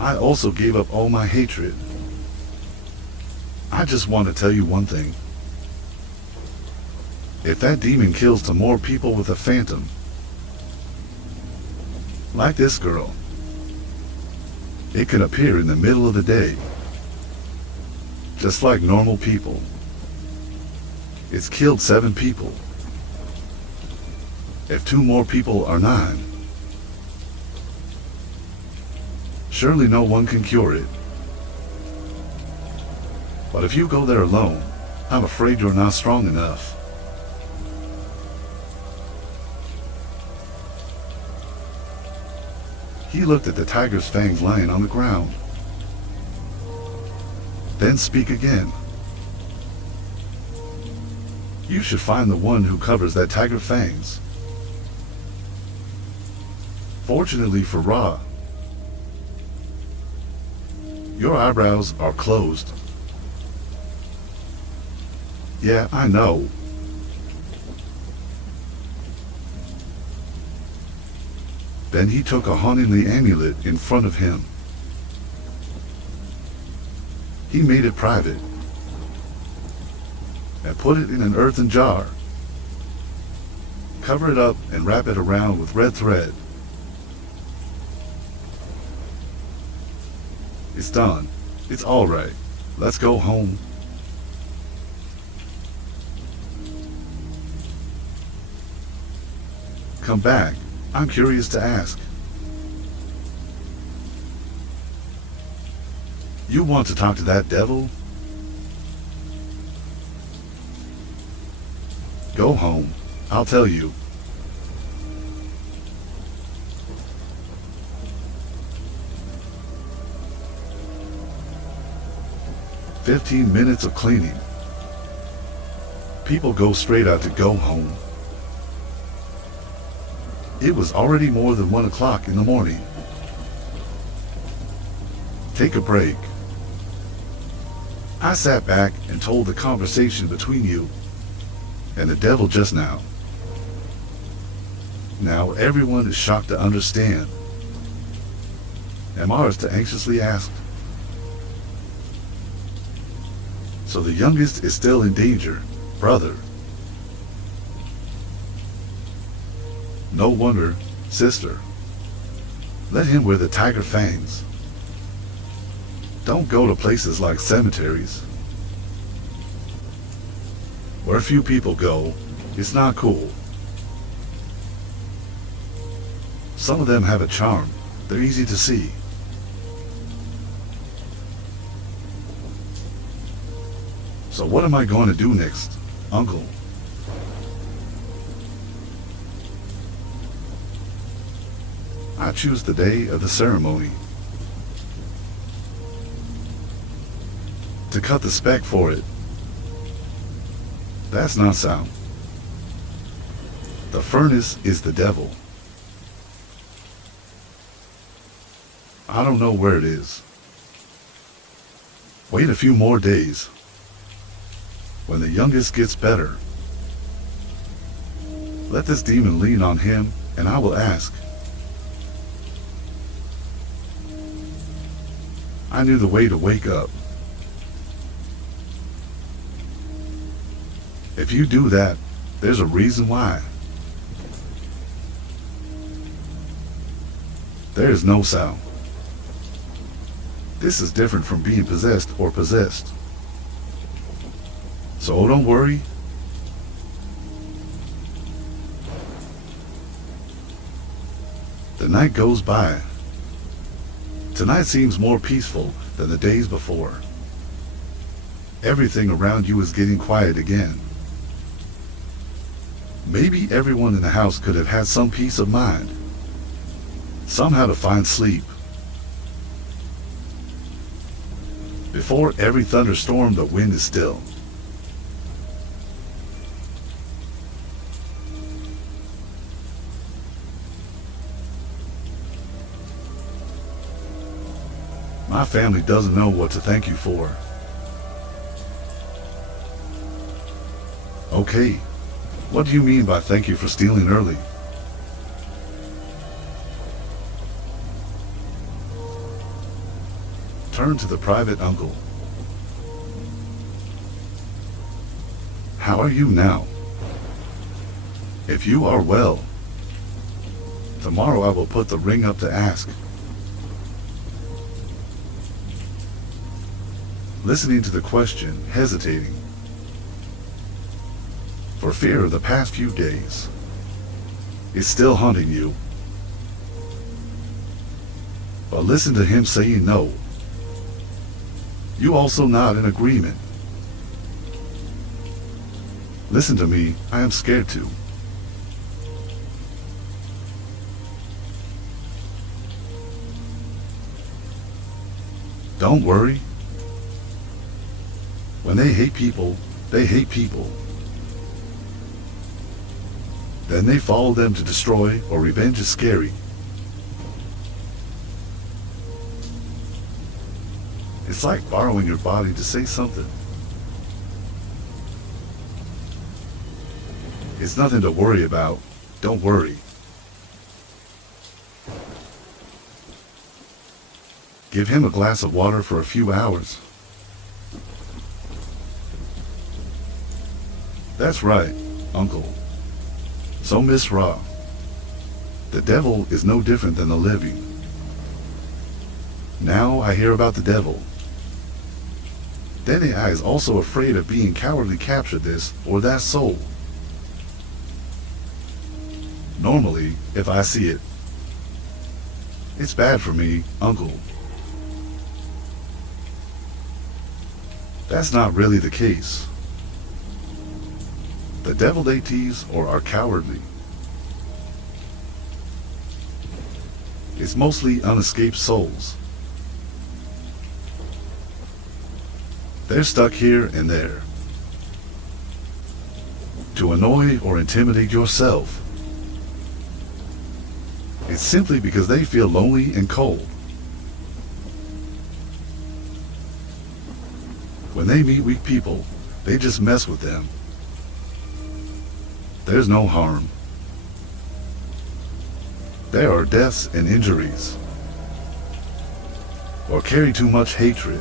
I also gave up all my hatred. I just want to tell you one thing. If that demon kills some more people with a phantom, like this girl, it can appear in the middle of the day, just like normal people. It's killed 7 people. If 2 more people are 9, surely no one can cure it. But if you go there alone, I'm afraid you're not strong enough. He looked at the tiger's fangs lying on the ground. Then speak again. You should find the one who covers that tiger fangs. Fortunately for Ra, your eyebrows are closed. Yeah, I know. Then he took a hauntingly amulet in front of him. He made it private and put it in an earthen jar. Cover it up and wrap it around with red thread. It's done. It's all right. Let's go home. Come back. I'm curious to ask. You want to talk to that devil? Go home. I'll tell you. "15 minutes of cleaning. People go straight out to go home. It was already more than 1 o'clock in the morning. Take a break. I sat back and told the conversation between you and the devil just now. Now everyone is shocked to understand. And Martha anxiously asked. So the youngest is still in danger, brother. No wonder, sister. Let him wear the tiger fangs. Don't go to places like cemeteries. Where few people go, it's not cool. Some of them have a charm. They're easy to see. So what am I going to do next, Uncle? I choose the day of the ceremony. To cut the speck for it. That's not sound. The furnace is the devil. I don't know where it is. Wait a few more days. When the youngest gets better, let this demon lean on him, and I will ask. I knew the way to wake up. If you do that, there's a reason why. There is no sound. This is different from being possessed or possessed. So don't worry. The night goes by. Tonight seems more peaceful than the days before. Everything around you is getting quiet again. Maybe everyone in the house could have had some peace of mind. Somehow to find sleep. Before every thunderstorm, the wind is still. My family doesn't know what to thank you for. Okay, what do you mean by thank you for stealing early? Turn to the private uncle. How are you now? If you are well, tomorrow I will put the ring up to ask. Listening to the question, hesitating, for fear of the past few days. It's still haunting you. But listen to him saying no. You also nod in agreement. Listen to me, I am scared too. Don't worry. When they hate people, they hate people. Then they follow them to destroy, or revenge is scary. It's like borrowing your body to say something. It's nothing to worry about. Don't worry. Give him a glass of water for a few hours. That's right, Uncle. So Miss Ra, the devil is no different than the living. Now I hear about the devil. Then AI is also afraid of being cowardly captured this or that soul. Normally, if I see it, it's bad for me, Uncle. That's not really the case. The devil they tease or are cowardly. It's mostly unescaped souls. They're stuck here and there. To annoy or intimidate yourself. It's simply because they feel lonely and cold. When they meet weak people, they just mess with them. There's no harm. There are deaths and injuries, or carry too much hatred.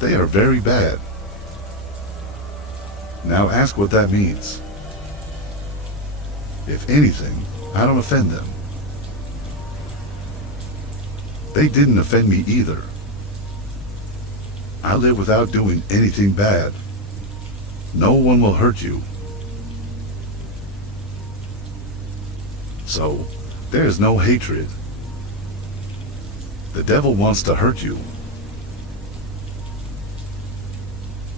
They are very bad. Now ask what that means. If anything, I don't offend them. They didn't offend me either. I live without doing anything bad. No one will hurt you. So, there is no hatred. The devil wants to hurt you.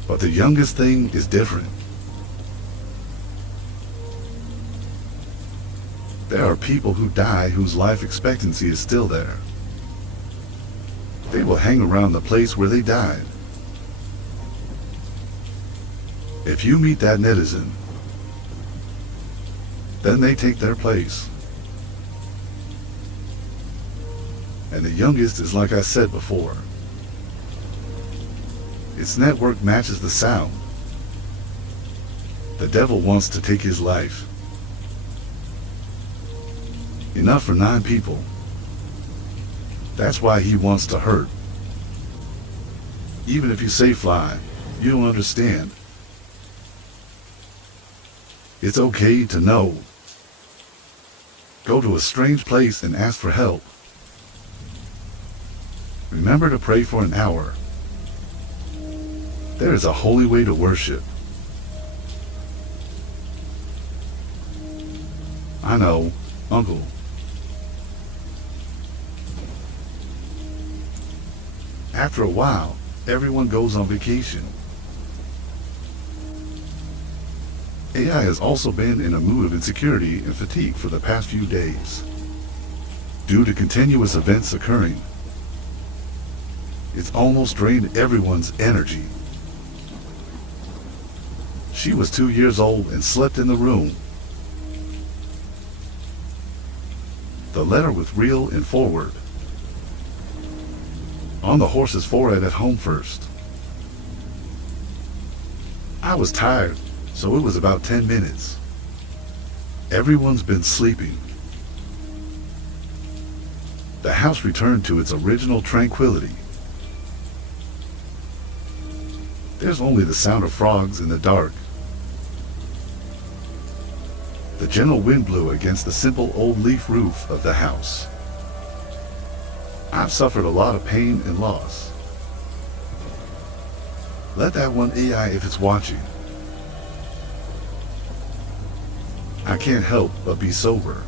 But the youngest thing is different. There are people who die whose life expectancy is still there. They will hang around the place where they died. If you meet that netizen, then they take their place. And the youngest is like I said before. Its network matches the sound. The devil wants to take his life. Enough for 9 people. That's why he wants to hurt. Even if you say fly, you don't understand. It's okay to know. Go to a strange place and ask for help. Remember to pray for an hour. There is a holy way to worship. I know, Uncle. After a while, everyone goes on vacation. AI has also been in a mood of insecurity and fatigue for the past few days, due to continuous events occurring. It's almost drained everyone's energy. She was 2 years old and slept in the room. The letter with real and forward. On the horse's forehead at home first. I was tired, so it was about 10 minutes. Everyone's been sleeping. The house returned to its original tranquility. There's only the sound of frogs in the dark. The gentle wind blew against the simple old leaf roof of the house. I've suffered a lot of pain and loss. Let that one AI if it's watching. I can't help but be sober.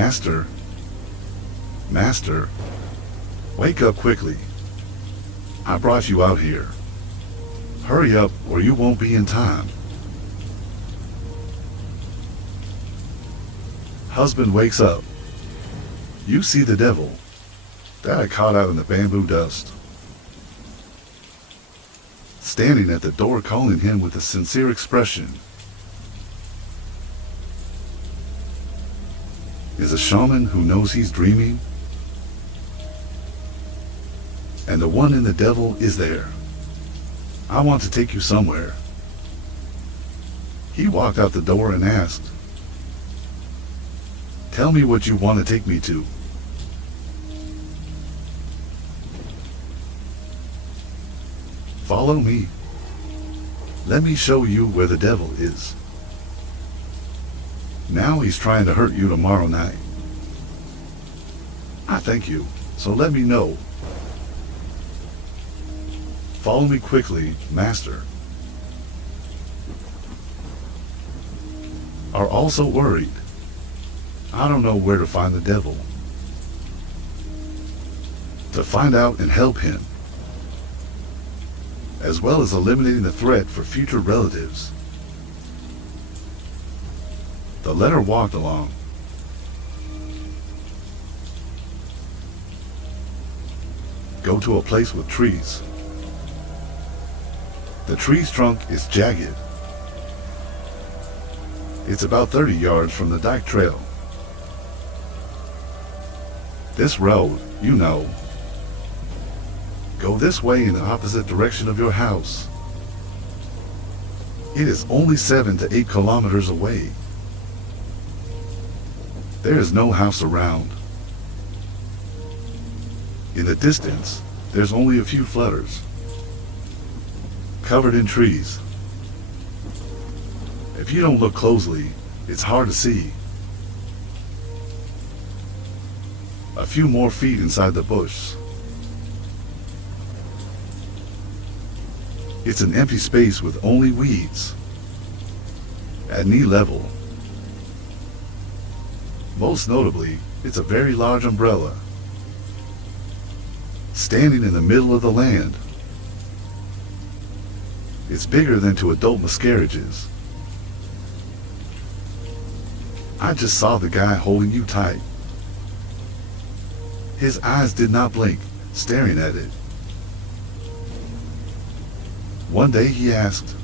Master, Master, wake up quickly. I brought you out here. Hurry up or you won't be in time. Husband wakes up. You see the devil that I caught out in the bamboo dust, standing at the door calling him with a sincere expression. Is a shaman who knows he's dreaming, and the one in the devil is there. I want to take you somewhere. He walked out the door and asked, tell me what you want to take me to. Follow me. Let me show you where the devil is. Now he's trying to hurt you tomorrow night. I thank you, so let me know. Follow me quickly, Master. Are also worried. I don't know where to find the devil. To find out and help him, as well as eliminating the threat for future relatives. The letter walked along. Go to a place with trees. The tree's trunk is jagged. It's about 30 yards from the dike trail. This road, you know. Go this way in the opposite direction of your house. It is only 7 to 8 kilometers away. There is no house around. In the distance, there's only a few flutters, covered in trees. If you don't look closely, it's hard to see. A few more feet inside the bush. It's an empty space with only weeds. At knee level. Most notably, it's a very large umbrella, standing in the middle of the land. It's bigger than to adult miscarriages. I just saw the guy holding you tight. His eyes did not blink, staring at it. One day he asked,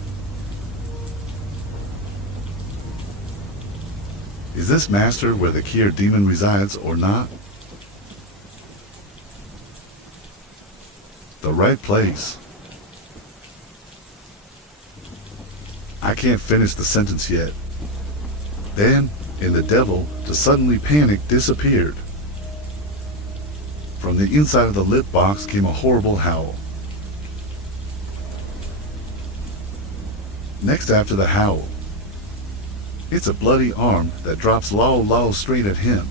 is this master where the Kier demon resides or not? The right place. I can't finish the sentence yet. Then, in the devil, to suddenly panic, disappeared. From the inside of the lit box came a horrible howl. Next after the howl, it's a bloody arm that drops low straight at him.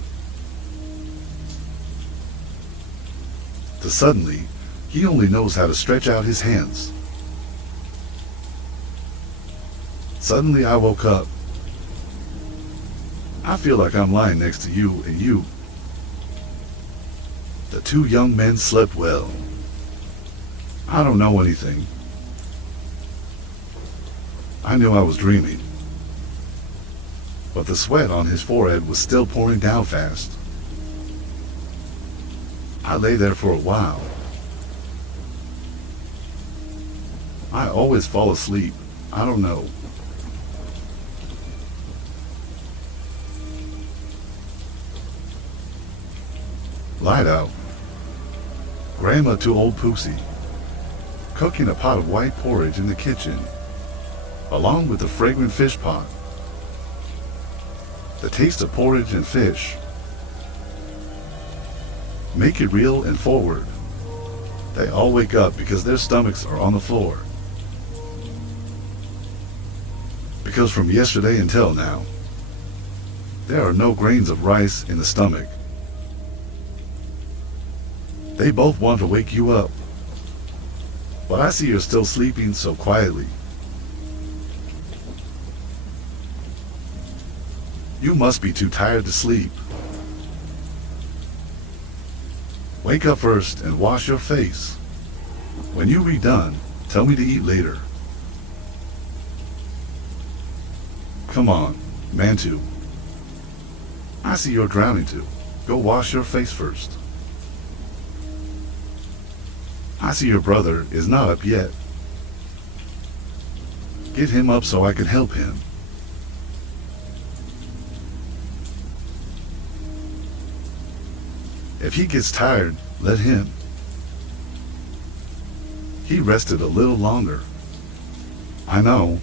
To suddenly, he only knows how to stretch out his hands. Suddenly I woke up. I feel like I'm lying next to you and you. The two young men slept well. I don't know anything. I knew I was dreaming. But the sweat on his forehead was still pouring down fast. I lay there for a while. I always fall asleep. I don't know. Light out. Grandma to old Poosie, cooking a pot of white porridge in the kitchen, along with the fragrant fish pot. The taste of porridge and fish. Make it real and forward. They all wake up because their stomachs are on the floor. Because from yesterday until now, there are no grains of rice in the stomach. They both want to wake you up, but I see you're still sleeping so quietly. You must be too tired to sleep. Wake up first and wash your face. When you be done, tell me to eat later. Come on, Mantu. I see you're drowning too. Go wash your face first. I see your brother is not up yet. Get him up so I can help him. If he gets tired, let him. He rested a little longer. I know.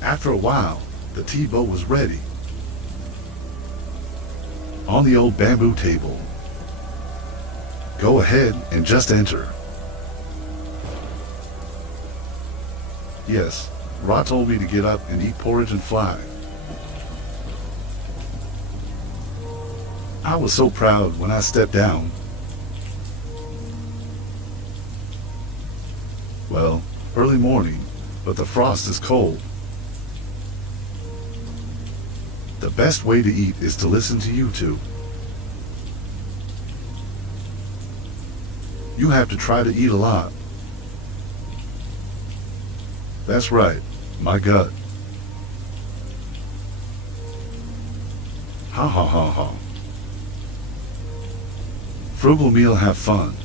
After a while, the tea boat was ready. On the old bamboo table. Go ahead and just enter. Yes, Ra told me to get up and eat porridge and fly. I was so proud when I stepped down. Well, early morning, but the frost is cold. The best way to eat is to listen to you two. You have to try to eat a lot. That's right, my gut. Ha ha ha ha. Frugal meal, have fun.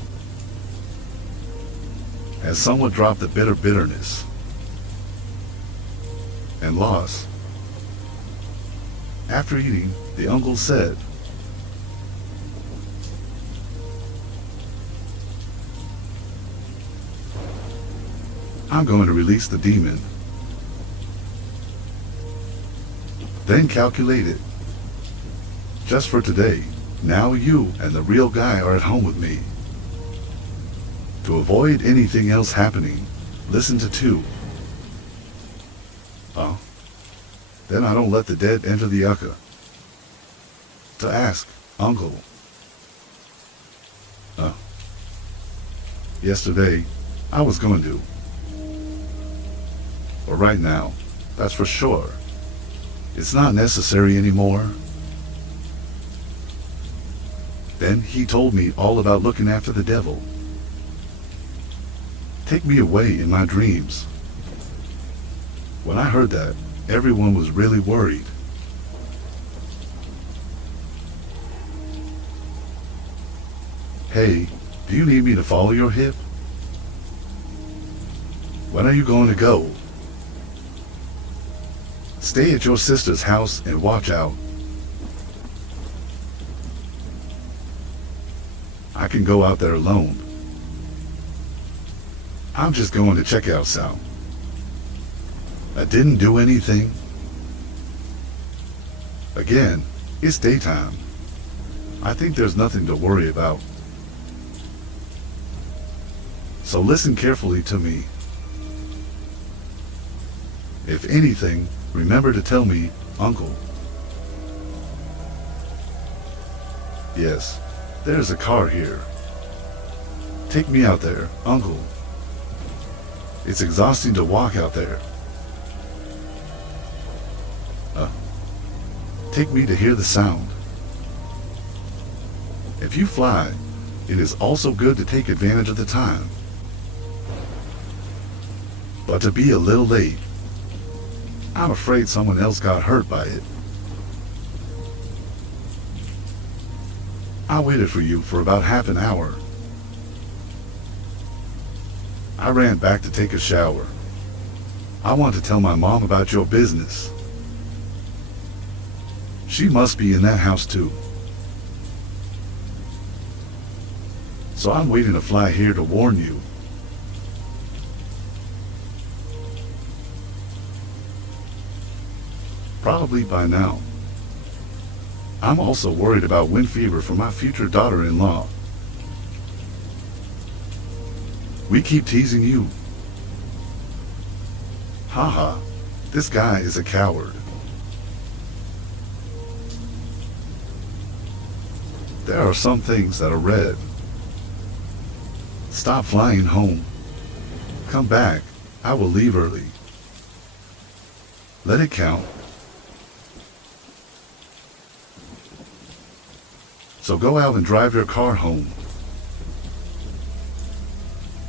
As someone dropped the bitterness and loss. After eating, the uncle said, I'm going to release the demon. Then calculate it. Just for today, now you and the real guy are at home with me. To avoid anything else happening, listen to 2. Oh. Then I don't let the dead enter the yucca. To ask, uncle. Yesterday, I was going to. But right now, that's for sure. It's not necessary anymore. Then he told me all about looking after the devil. Take me away in my dreams. When I heard that, everyone was really worried. Hey, do you need me to follow your hip? When are you going to go? Stay at your sister's house and watch out. I can go out there alone. I'm just going to check out Sal. I didn't do anything. Again, it's daytime. I think there's nothing to worry about. So listen carefully to me. If anything, remember to tell me, Uncle. Yes, there's a car here. Take me out there, Uncle. It's exhausting to walk out there. Take me to hear the sound. If you fly, it is also good to take advantage of the time. But to be a little late, I'm afraid someone else got hurt by it. I waited for you for about half an hour. I ran back to take a shower. I want to tell my mom about your business. She must be in that house too. So I'm waiting to fly here to warn you. Probably by now. I'm also worried about wind fever for my future daughter-in-law. We keep teasing you. Haha, this guy is a coward. There are some things that are red. Stop flying home. Come back. I will leave early. Let it count. So go out and drive your car home.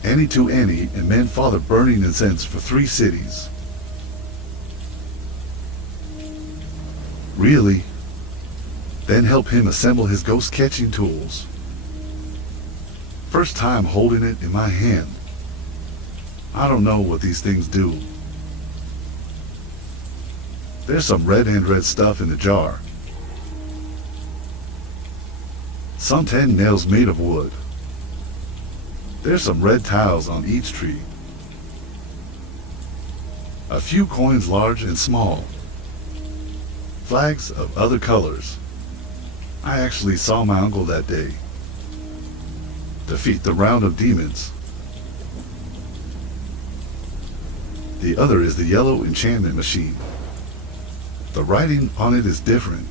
Annie to Annie and men father burning incense for 3 cities. Really? Then help him assemble his ghost catching tools. First time holding it in my hand. I don't know what these things do. There's some red stuff in the jar. Some 10 nails made of wood. There's some red tiles on each tree. A few coins large and small. Flags of other colors. I actually saw my uncle that day. Defeat the round of demons. The other is the yellow enchantment machine. The writing on it is different.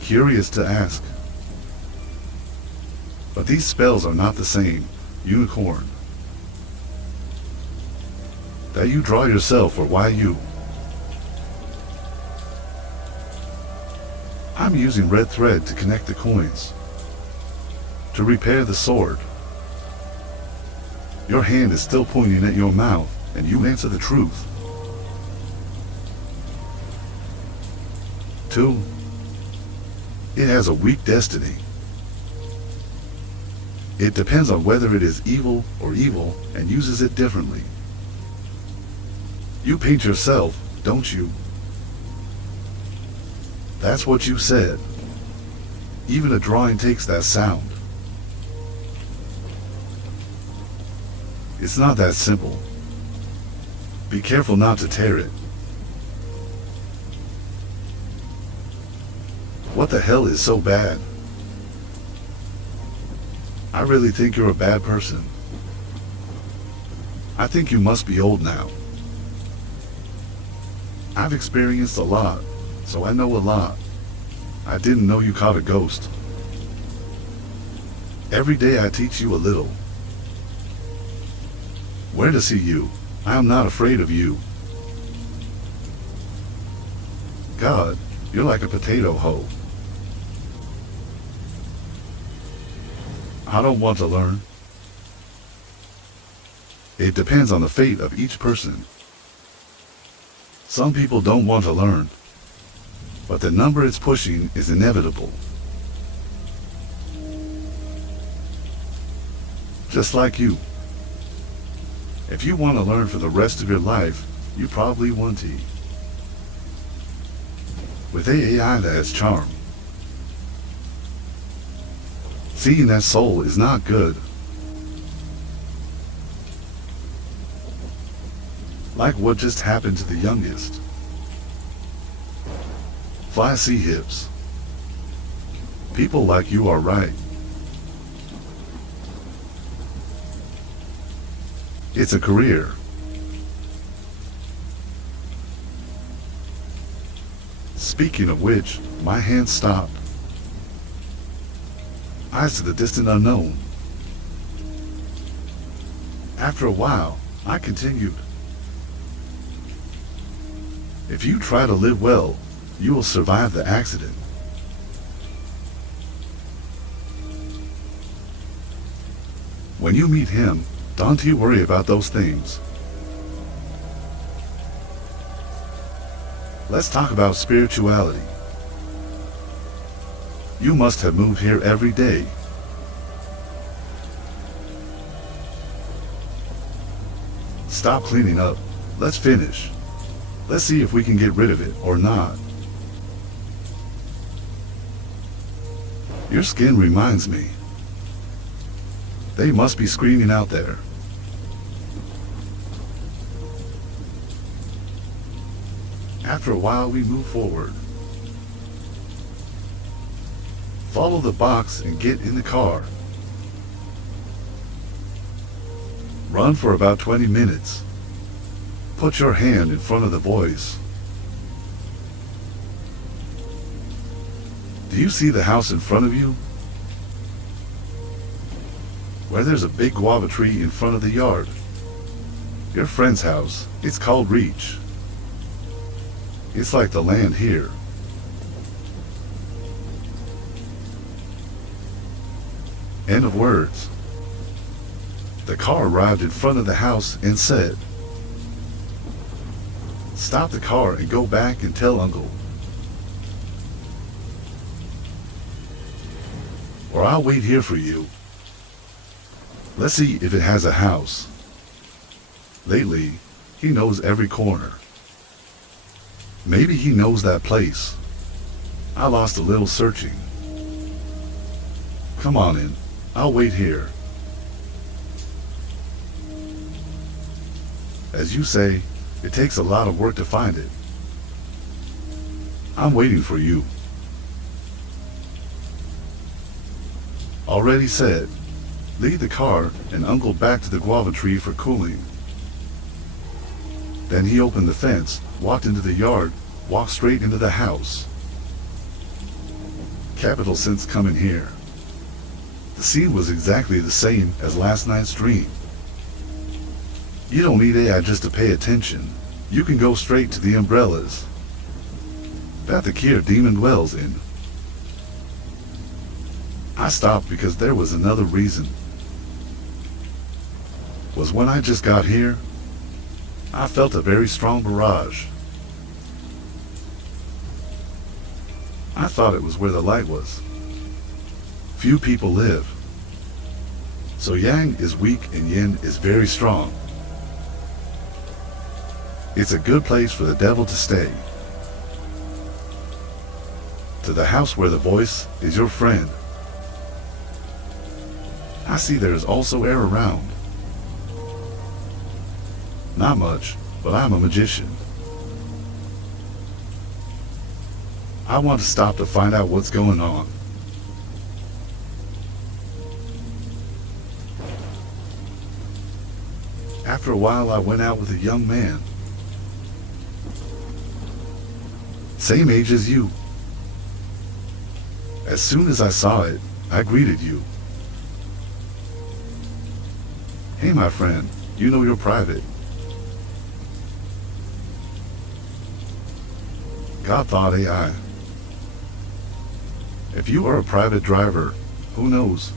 Curious to ask. But these spells are not the same. Unicorn. That you draw yourself or why you? I'm using red thread to connect the coins. To repair the sword. Your hand is still pointing at your mouth, and you answer the truth. 2. It has a weak destiny. It depends on whether it is evil or evil and uses it differently. You paint yourself, don't you? That's what you said. Even a drawing takes that sound. It's not that simple. Be careful not to tear it. What the hell is so bad? I really think you're a bad person. I think you must be old now. I've experienced a lot, so I know a lot. I didn't know you caught a ghost. Every day I teach you a little. Where to see you? I am not afraid of you. God, you're like a potato hoe. I don't want to learn. It depends on the fate of each person. Some people don't want to learn, but the number it's pushing is inevitable. Just like you. If you want to learn for the rest of your life, you probably want to. With AI that has charm. Seeing that soul is not good. Like what just happened to the youngest. Fly sea hips. People like you are right. It's a career. Speaking of which, my hand stopped. Eyes to the distant unknown. After a while, I continued. If you try to live well, you will survive the accident. When you meet him, don't you worry about those things. Let's talk about spirituality. You must have moved here every day. Stop cleaning up. Let's finish. Let's see if we can get rid of it or not. Your skin reminds me. They must be screaming out there. After a while, we move forward. Follow the box and get in the car. Run for about 20 minutes. Put your hand in front of the voice. Do you see the house in front of you? Where there's a big guava tree in front of the yard. Your friend's house. It's called Reach. It's like the land here. End of words. The car arrived in front of the house and said, "Stop the car and go back and tell Uncle, or I'll wait here for you. Let's see if it has a house. Lately, he knows every corner. Maybe he knows that place. I lost a little searching. Come on in. I'll wait here." As you say, it takes a lot of work to find it. I'm waiting for you. Already said, lead the car and Uncle back to the guava tree for cooling. Then he opened the fence, walked into the yard, walked straight into the house. Capital sense coming here. The scene was exactly the same as last night's dream. You don't need AI just to pay attention. You can go straight to the umbrellas that the Kier demon dwells in. I stopped because there was another reason. Was when I just got here, I felt a very strong barrage. I thought it was where the light was. Few people live. So Yang is weak and Yin is very strong. It's a good place for the devil to stay. To the house where the voice is your friend. I see there is also air around. Not much, but I'm a magician. I want to stop to find out what's going on. After a while, I went out with a young man. Same age as you. As soon as I saw it, I greeted you. Hey, my friend, you know you're private. God thought AI. If you are a private driver, who knows?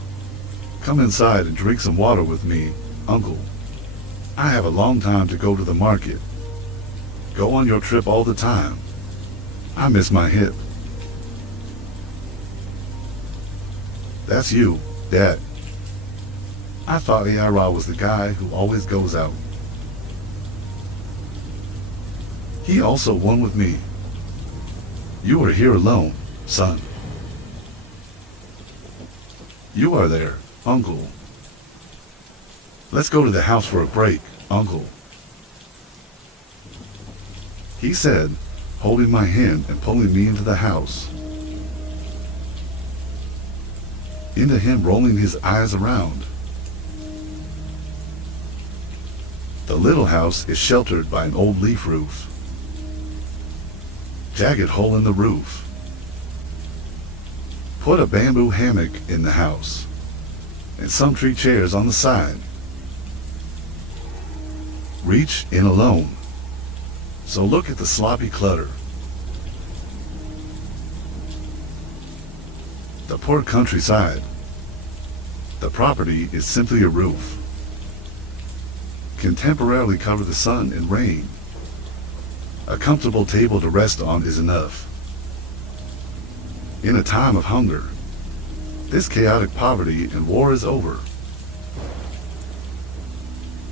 Come inside and drink some water with me, Uncle. I have a long time to go to the market. Go on your trip all the time. I miss my hip. That's you, Dad. I thought AI was the guy who always goes out. He also won with me. You are here alone, son. You are there, Uncle. Let's go to the house for a break, Uncle. He said, holding my hand and pulling me into the house. Into him rolling his eyes around. The little house is sheltered by an old leaf roof. Jagged hole in the roof. Put a bamboo hammock in the house, and some tree chairs on the side. Reach in alone. So look at the sloppy clutter. The poor countryside. The property is simply a roof. Can temporarily cover the sun and rain. A comfortable table to rest on is enough. In a time of hunger, this chaotic poverty and war is over.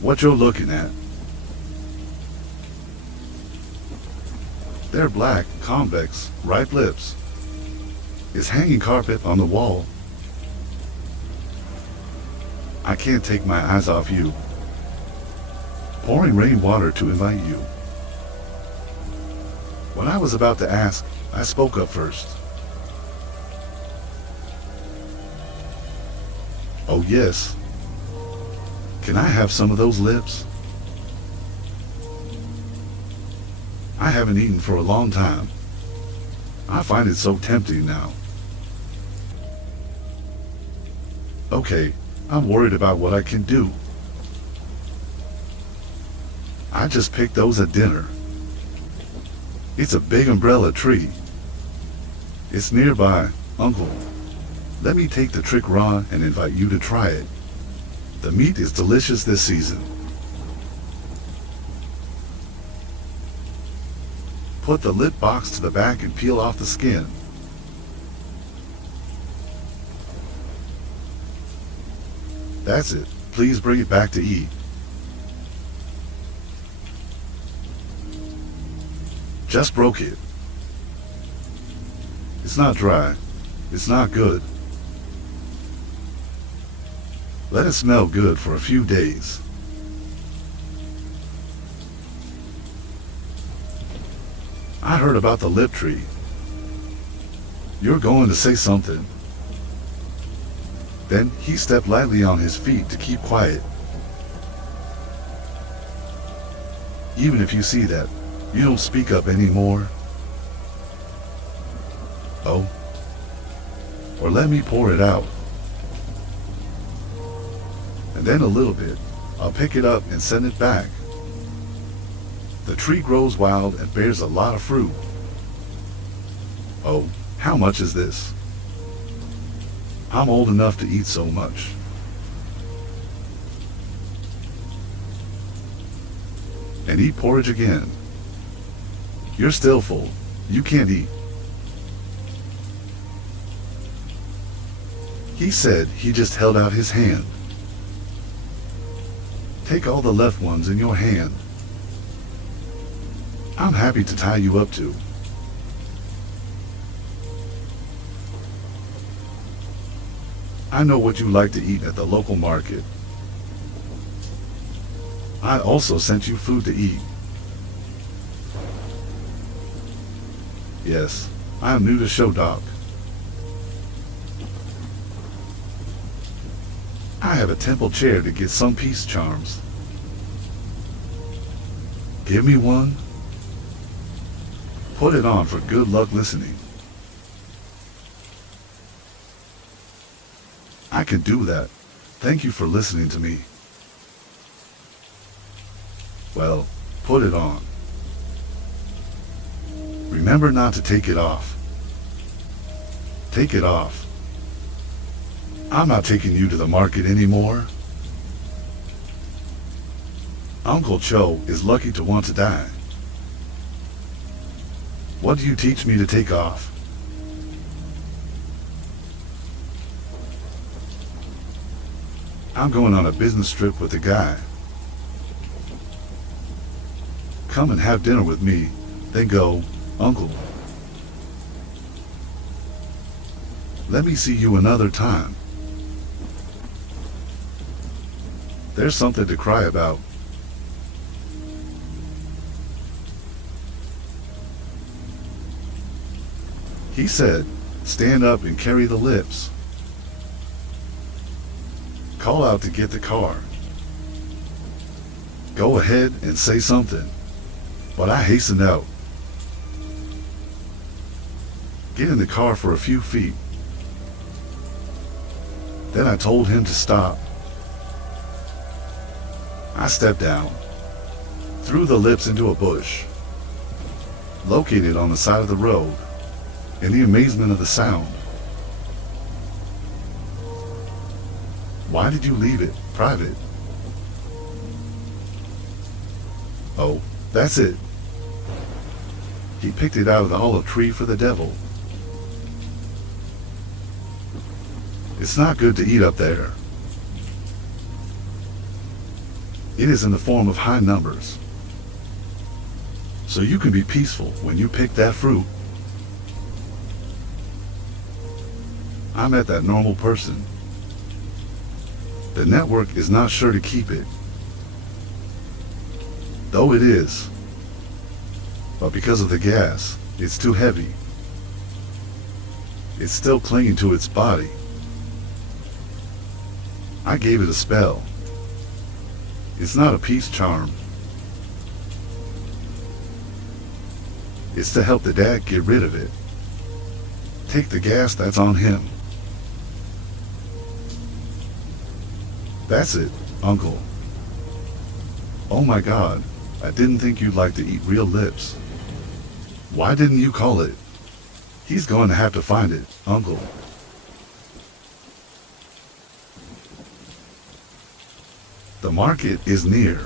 What you're looking at. They're black, convex, ripe lips. Is hanging carpet on the wall. I can't take my eyes off you. Pouring rainwater to invite you. When I was about to ask, I spoke up first. Oh yes. Can I have some of those lips? I haven't eaten for a long time. I find it so tempting now. Okay, I'm worried about what I can do. I just picked those at dinner. It's a big umbrella tree. It's nearby, Uncle. Let me take the trick raw and invite you to try it. The meat is delicious this season. Put the lip box to the back and peel off the skin. That's it. Please bring it back to eat. Just broke it. It's not dry. It's not good. Let it smell good for a few days. I heard about the lip tree. You're going to say something. Then he stepped lightly on his feet to keep quiet. Even if you see that, you don't speak up anymore. Oh. Or let me pour it out. And then a little bit, I'll pick it up and send it back. The tree grows wild and bears a lot of fruit. Oh, how much is this? I'm old enough to eat so much. And eat porridge again. You're still full. You can't eat. He said he just held out his hand. Take all the left ones in your hand. I'm happy to tie you up to. I know what you like to eat at the local market. I also sent you food to eat. Yes, I am new to show doc. I have a temple chair to get some peace charms. Give me one. Put it on for good luck listening. I can do that. Thank you for listening to me. Well, put it on. Remember not to take it off. Take it off. I'm not taking you to the market anymore. Uncle Cho is lucky to want to die. What do you teach me to take off? I'm going on a business trip with a guy. Come and have dinner with me, then go, Uncle. Let me see you another time. There's something to cry about. He said, stand up and carry the lips. Call out to get the car. Go ahead and say something, but I hastened out. Get in the car for a few feet. Then I told him to stop. I stepped down, threw the lips into a bush, located on the side of the road, in the amazement of the sound. Why did you leave it private? Oh, that's it. He picked it out of the olive tree for the devil. It's not good to eat up there. It is in the form of high numbers. So you can be peaceful when you pick that fruit. I met that normal person. The network is not sure to keep it. Though it is. But because of the gas, it's too heavy. It's still clinging to its body. I gave it a spell. It's not a peace charm. It's to help the dad get rid of it. Take the gas that's on him. That's it, Uncle. Oh my God, I didn't think you'd like to eat real lips. Why didn't you call it? He's going to have to find it, Uncle. The market is near.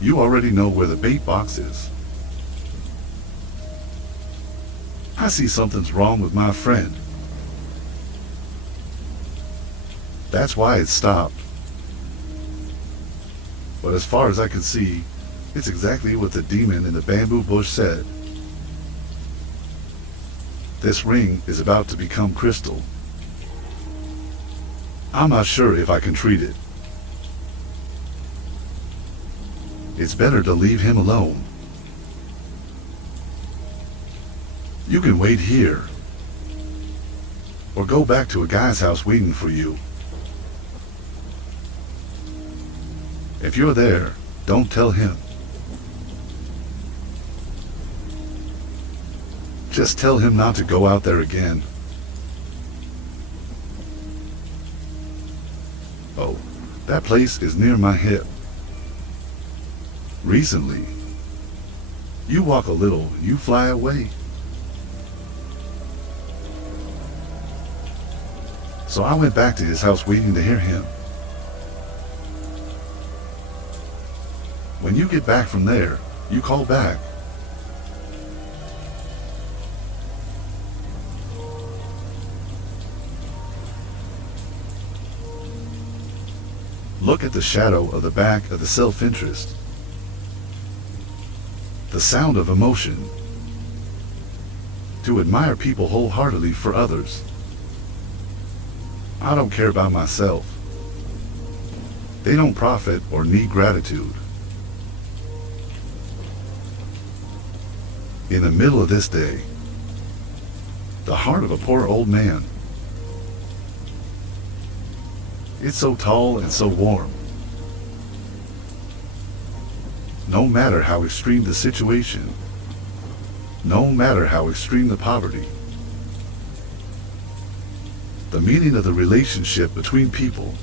You already know where the bait box is. I see something's wrong with my friend. That's why it stopped. But as far as I can see, it's exactly what the demon in the bamboo bush said. This ring is about to become crystal. I'm not sure if I can treat it. It's better to leave him alone. You can wait here, or go back to a guy's house waiting for you. If you're there, don't tell him. Just tell him not to go out there again. Oh, that place is near my hip. Recently, you walk a little, you fly away. So I went back to his house waiting to hear him. When you get back from there, you call back. Look at the shadow of the back of the self-interest. The sound of emotion. To admire people wholeheartedly for others. I don't care about myself. They don't profit or need gratitude. In the middle of this day, the heart of a poor old man. It's so tall and so warm. No matter how extreme the situation, no matter how extreme the poverty, the meaning of the relationship between people,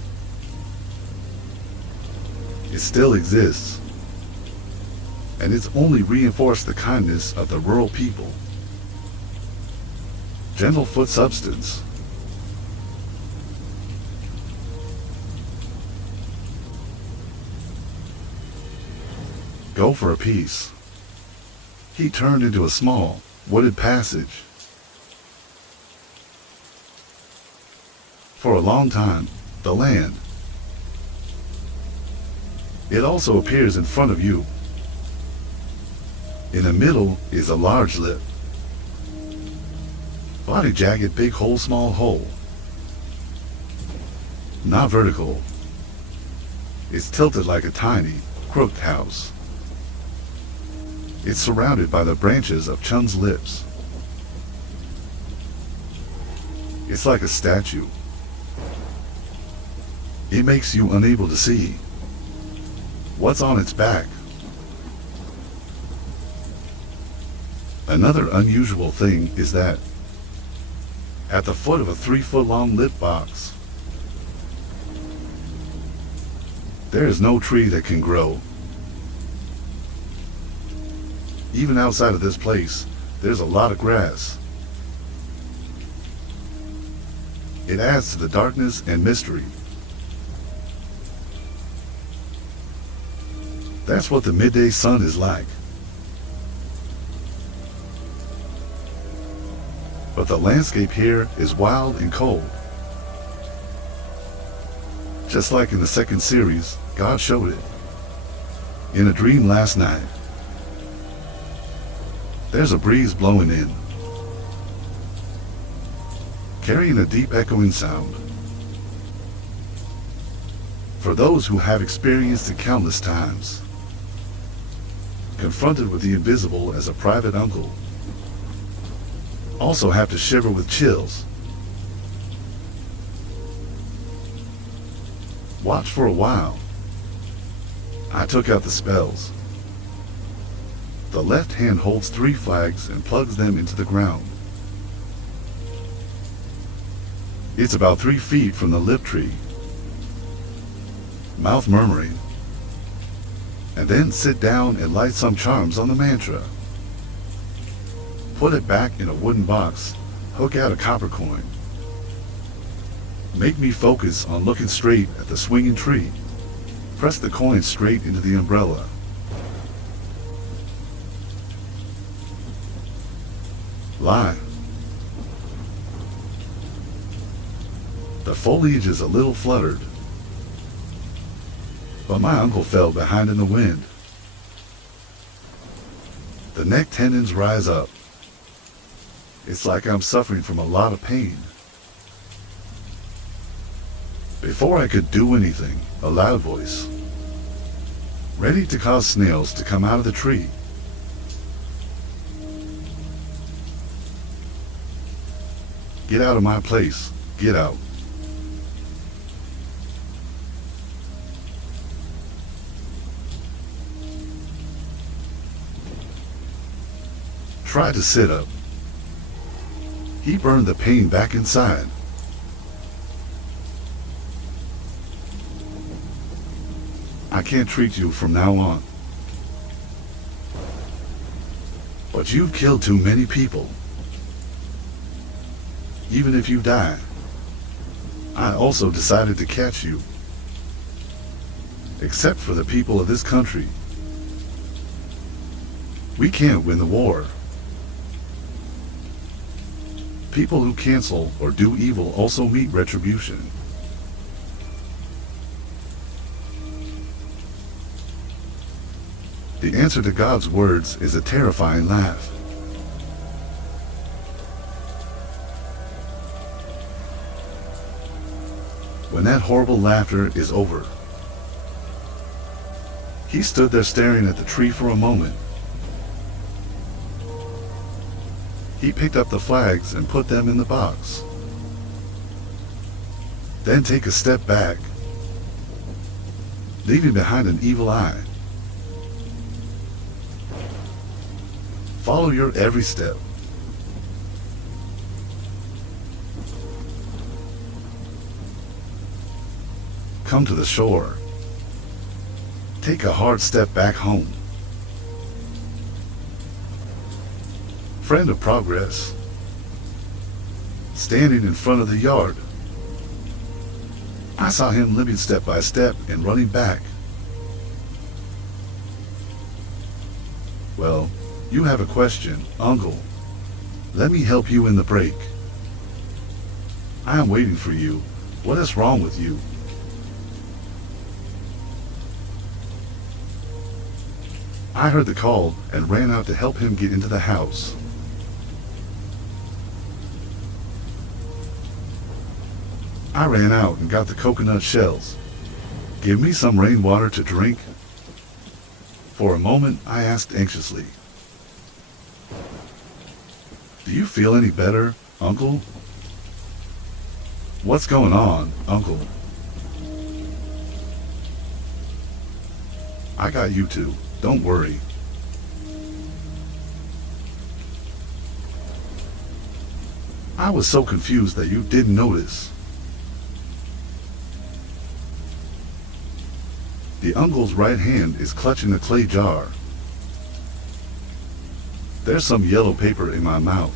it still exists. And it's only reinforced the kindness of the rural people. Gentle foot substance. Go for a piece. He turned into a small, wooded passage. For a long time, the land. It also appears in front of you. In the middle is a large lip. Body jagged, big hole, small hole. Not vertical. It's tilted like a tiny, crooked house. It's surrounded by the branches of Chun's lips. It's like a statue. It makes you unable to see what's on its back. Another unusual thing is that at the foot of a 3-foot-long lip box, there is no tree that can grow. Even outside of this place, there's a lot of grass. It adds to the darkness and mystery. That's what the midday sun is like. But the landscape here is wild and cold. Just like in the second series, God showed it. In a dream last night. There's a breeze blowing in, carrying a deep echoing sound. For those who have experienced it countless times, confronted with the invisible as a private uncle, also have to shiver with chills. Watch for a while. I took out the spells. The left hand holds 3 flags and plugs them into the ground. It's about 3 feet from the lip tree. Mouth murmuring. And then sit down and light some charms on the mantra. Put it back in a wooden box, hook out a copper coin. Make me focus on looking straight at the swinging tree. Press the coin straight into the umbrella. Lie. The foliage is a little fluttered, but my uncle fell behind in the wind. The neck tendons rise up. It's like I'm suffering from a lot of pain. Before I could do anything, a loud voice, ready to cause snails to come out of the tree. Get out of my place. Get out. Tried to sit up. He burned the pain back inside. I can't treat you from now on. But you've killed too many people. Even if you die, I also decided to catch you. Except for the people of this country. We can't win the war. People who cancel or do evil also meet retribution. The answer to God's words is a terrifying laugh. When that horrible laughter is over, he stood there staring at the tree for a moment. He picked up the flags and put them in the box. Then take a step back, leaving behind an evil eye. Follow your every step. Come to the shore. Take a hard step back home. Friend of progress, standing in front of the yard. I saw him limping step by step and running back. Well, you have a question, Uncle. Let me help you in the break. I am waiting for you. What is wrong with you? I heard the call and ran out to help him get into the house. I ran out and got the coconut shells. Give me some rainwater to drink. For a moment, I asked anxiously, do you feel any better, Uncle? What's going on, Uncle? I got you two. Don't worry. I was so confused that you didn't notice. The uncle's right hand is clutching a clay jar. There's some yellow paper in my mouth.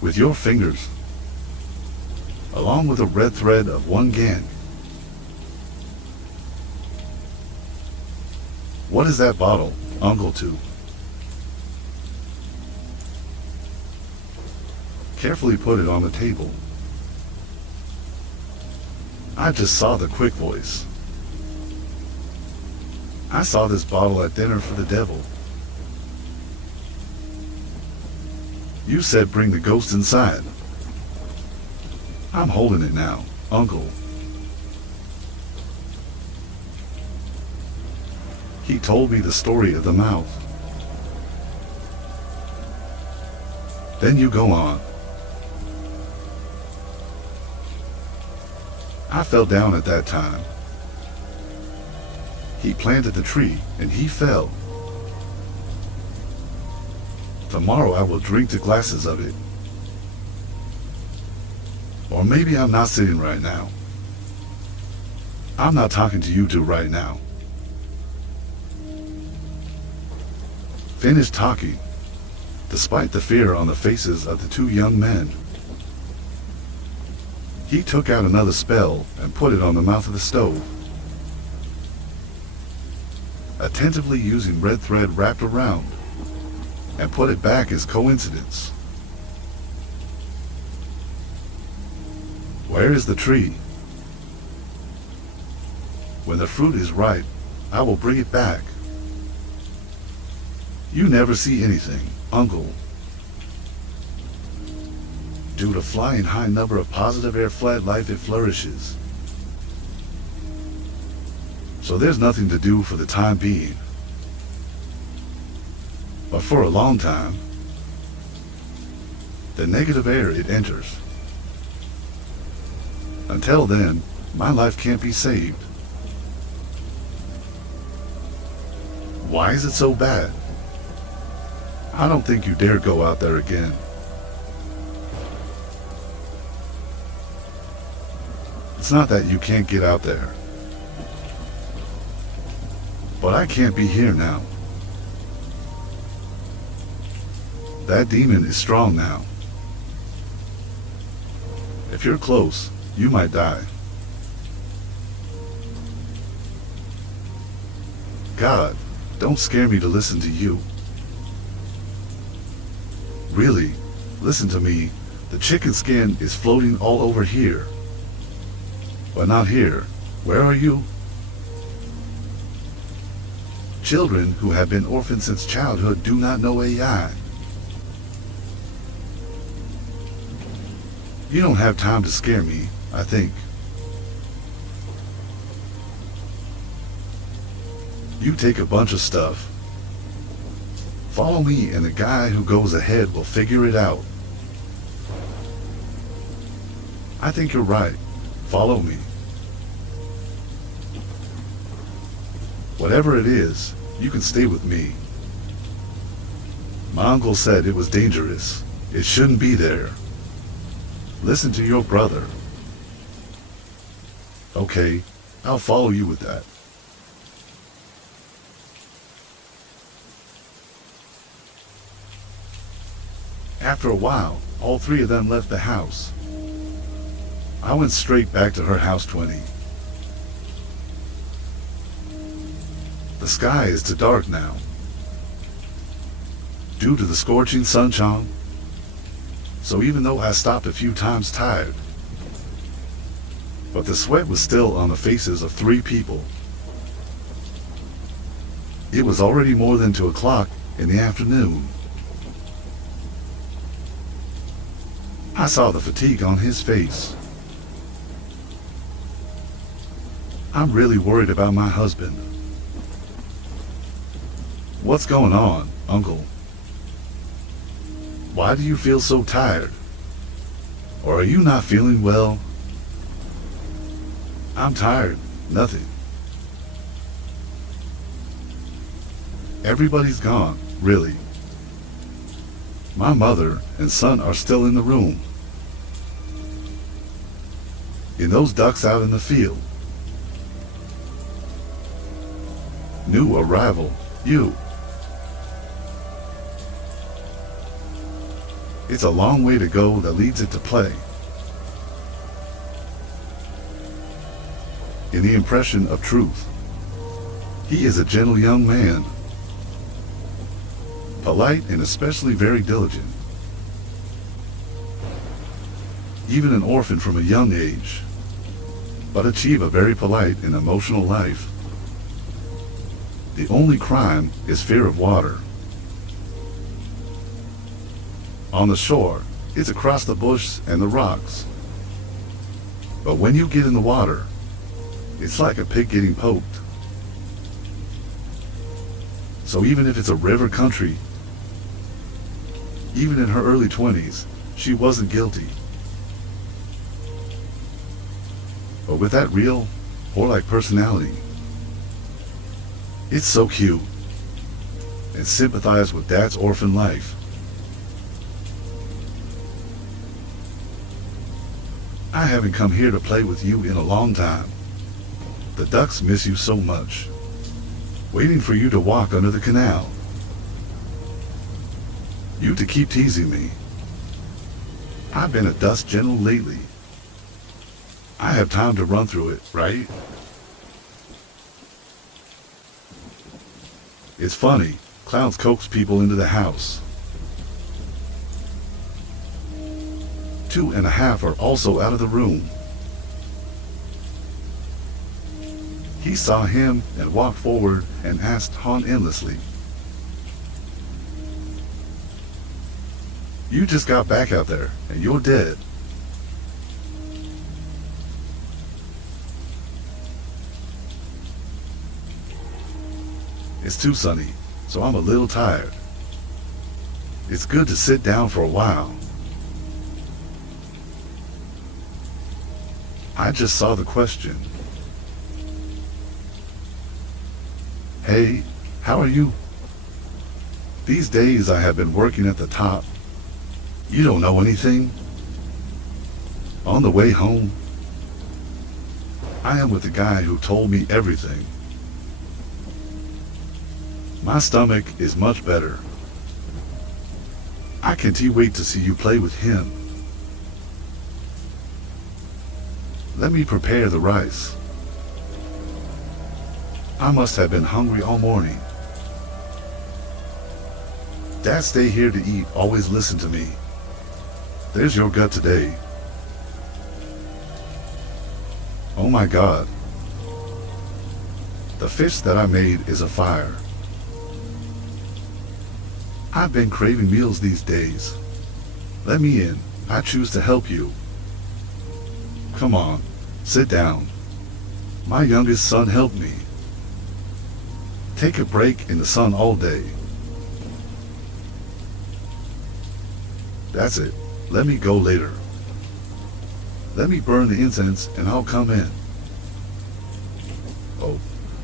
With your fingers, along with a red thread of one gang. What is that bottle, Uncle to? Carefully put it on the table. I just saw the quick voice. I saw this bottle at dinner for the devil. You said bring the ghost inside. I'm holding it now, Uncle. He told me the story of the mouth. Then you go on. I fell down at that time. He planted the tree and he fell. Tomorrow I will drink the glasses of it. Or maybe I'm not sitting right now. I'm not talking to you two right now. Finished talking, despite the fear on the faces of the two young men. He took out another spell and put it on the mouth of the stove, attentively using red thread wrapped around, and put it back as coincidence. Where is the tree? When the fruit is ripe, I will bring it back. You never see anything, Uncle. Due to flying high number of positive air flat life, it flourishes. So there's nothing to do for the time being. But for a long time, the negative air it enters. Until then, my life can't be saved. Why is it so bad? I don't think you dare go out there again. It's not that you can't get out there. But I can't be here now. That demon is strong now. If you're close, you might die. God, don't scare me to listen to you. Really, listen to me. The chicken skin is floating all over here. But not here. Where are you? Children who have been orphaned since childhood do not know AI. You don't have time to scare me, I think. You take a bunch of stuff. Follow me and the guy who goes ahead will figure it out. I think you're right. Follow me. Whatever it is, you can stay with me. My uncle said it was dangerous. It shouldn't be there. Listen to your brother. Okay, I'll follow you with that. After a while, all three of them left the house. I went straight back to her house 20. The sky is too dark now. Due to the scorching sunshine. So even though I stopped a few times tired, but the sweat was still on the faces of three people. It was already more than 2 o'clock in the afternoon. I saw the fatigue on his face. I'm really worried about my husband. What's going on, Uncle? Why do you feel so tired? Or are you not feeling well? I'm tired. Nothing. Everybody's gone, really. My mother and son are still in the room. In those ducks out in the field. New arrival, you. It's a long way to go that leads it to play. In the impression of truth, he is a gentle young man, polite and especially very diligent. Even an orphan from a young age, but achieve a very polite and emotional life. The only crime is fear of water. On the shore, it's across the bush and the rocks. But when you get in the water, it's like a pig getting poked. So even if it's a river country, even in her early 20s, she wasn't guilty. But with that real, whore-like personality, it's so cute, and sympathize with Dad's orphan life. I haven't come here to play with you in a long time. The ducks miss you so much, waiting for you to walk under the canal. You to keep teasing me. I've been a dust general lately. I have time to run through it, right? It's funny, clowns coax people into the house. 2.5 are also out of the room. He saw him and walked forward and asked Han endlessly, "You just got back out there and you're dead." It's too sunny, so I'm a little tired. It's good to sit down for a while. I just saw the question. Hey, how are you? These days I have been working at the top. You don't know anything? On the way home, I am with the guy who told me everything. My stomach is much better. I can't wait to see you play with him. Let me prepare the rice. I must have been hungry all morning. Dad, stay here to eat. Always listen to me. There's your gut today. Oh my God. The fish that I made is a fire. I've been craving meals these days. Let me in. I choose to help you. Come on, sit down. My youngest son helped me. Take a break in the sun all day. That's it. Let me go later. Let me burn the incense and I'll come in. Oh,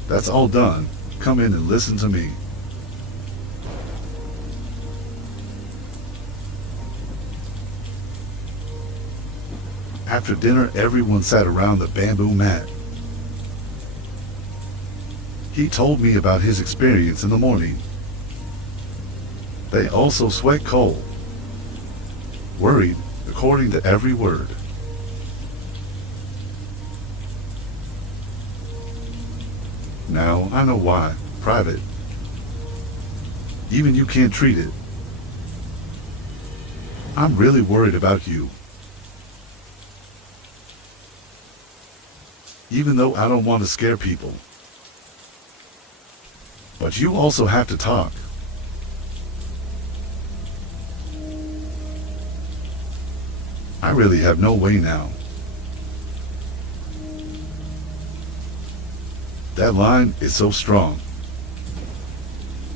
that's all done. Come in and listen to me. After dinner, everyone sat around the bamboo mat. He told me about his experience in the morning. They also sweat cold, worried according to every word. Now I know why. Private. Even you can't treat it. I'm really worried about you. Even though I don't want to scare people. But you also have to talk. I really have no way now. That line is so strong.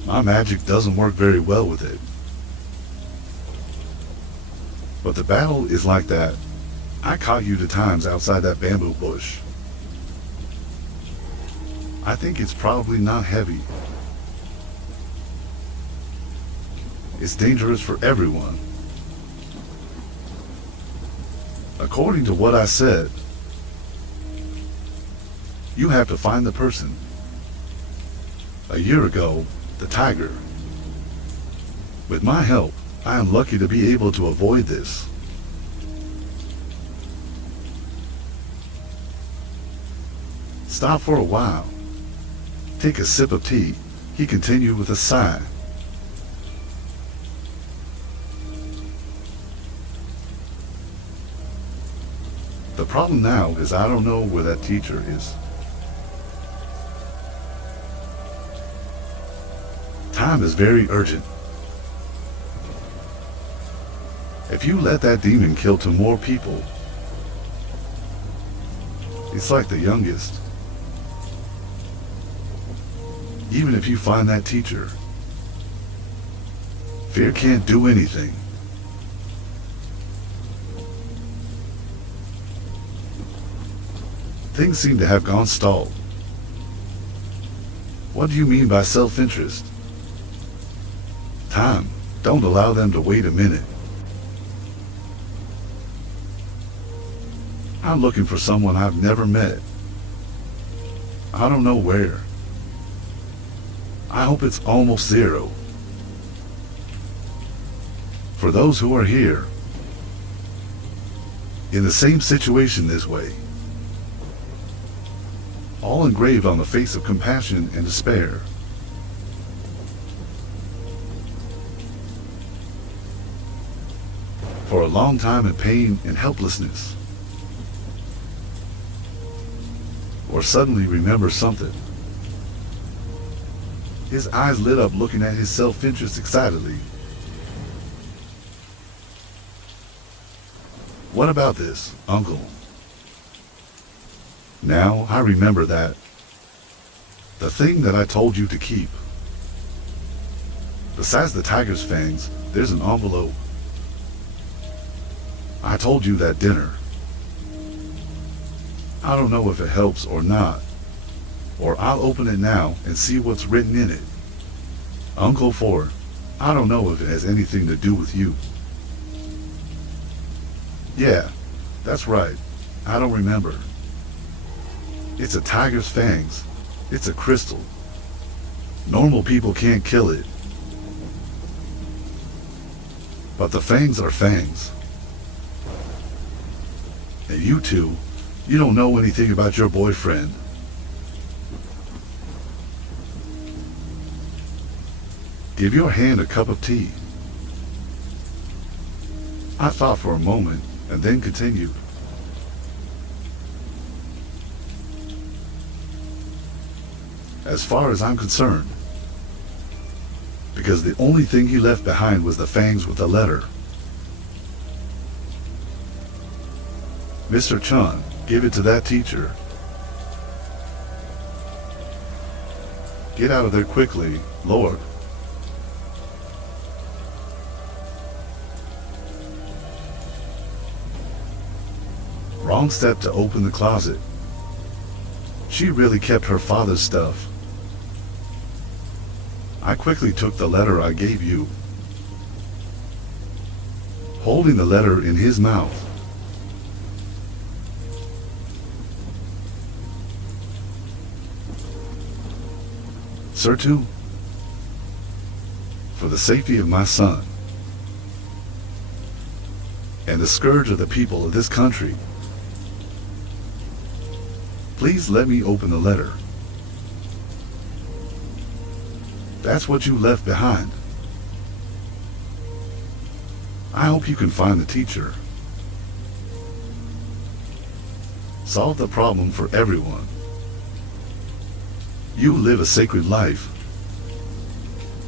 My magic doesn't work very well with it. But the battle is like that. I caught you 2 times outside that bamboo bush. I think it's probably not heavy. It's dangerous for everyone. According to what I said, you have to find the person. A year ago, the tiger. With my help, I am lucky to be able to avoid this. Stop for a while. Take a sip of tea, he continued with a sigh. The problem now is I don't know where that teacher is. Time is very urgent. If you let that demon kill 2 more people, it's like the youngest. Even if you find that teacher, fear can't do anything. Things seem to have gone stalled. What do you mean by self-interest? Time. Don't allow them to wait a minute. I'm looking for someone I've never met. I don't know where. I hope it's almost 0. For those who are here, in the same situation this way, all engraved on the face of compassion and despair. For a long time in pain and helplessness. Or suddenly remember something. His eyes lit up looking at his self-interest excitedly. What about this, Uncle? Now I remember that. The thing that I told you to keep. Besides the tiger's fangs, there's an envelope. I told you that dinner. I don't know if it helps or not, or I'll open it now and see what's written in it. Uncle Ford, I don't know if it has anything to do with you. Yeah, that's right. I don't remember. It's a tiger's fangs. It's a crystal. Normal people can't kill it. But the fangs are fangs. And you two, you don't know anything about your boyfriend. Give your hand a cup of tea. I thought for a moment and then continued. As far as I'm concerned, because the only thing he left behind was the fangs with the letter. Mr. Chun, give it to that teacher. Get out of there quickly, Lord. Wrong step to open the closet. She really kept her father's stuff. I quickly took the letter I gave you. Holding the letter in his mouth. Surtout, for the safety of my son, and the scourge of the people of this country, please let me open the letter. That's what you left behind. I hope you can find the teacher. Solve the problem for everyone. You live a sacred life.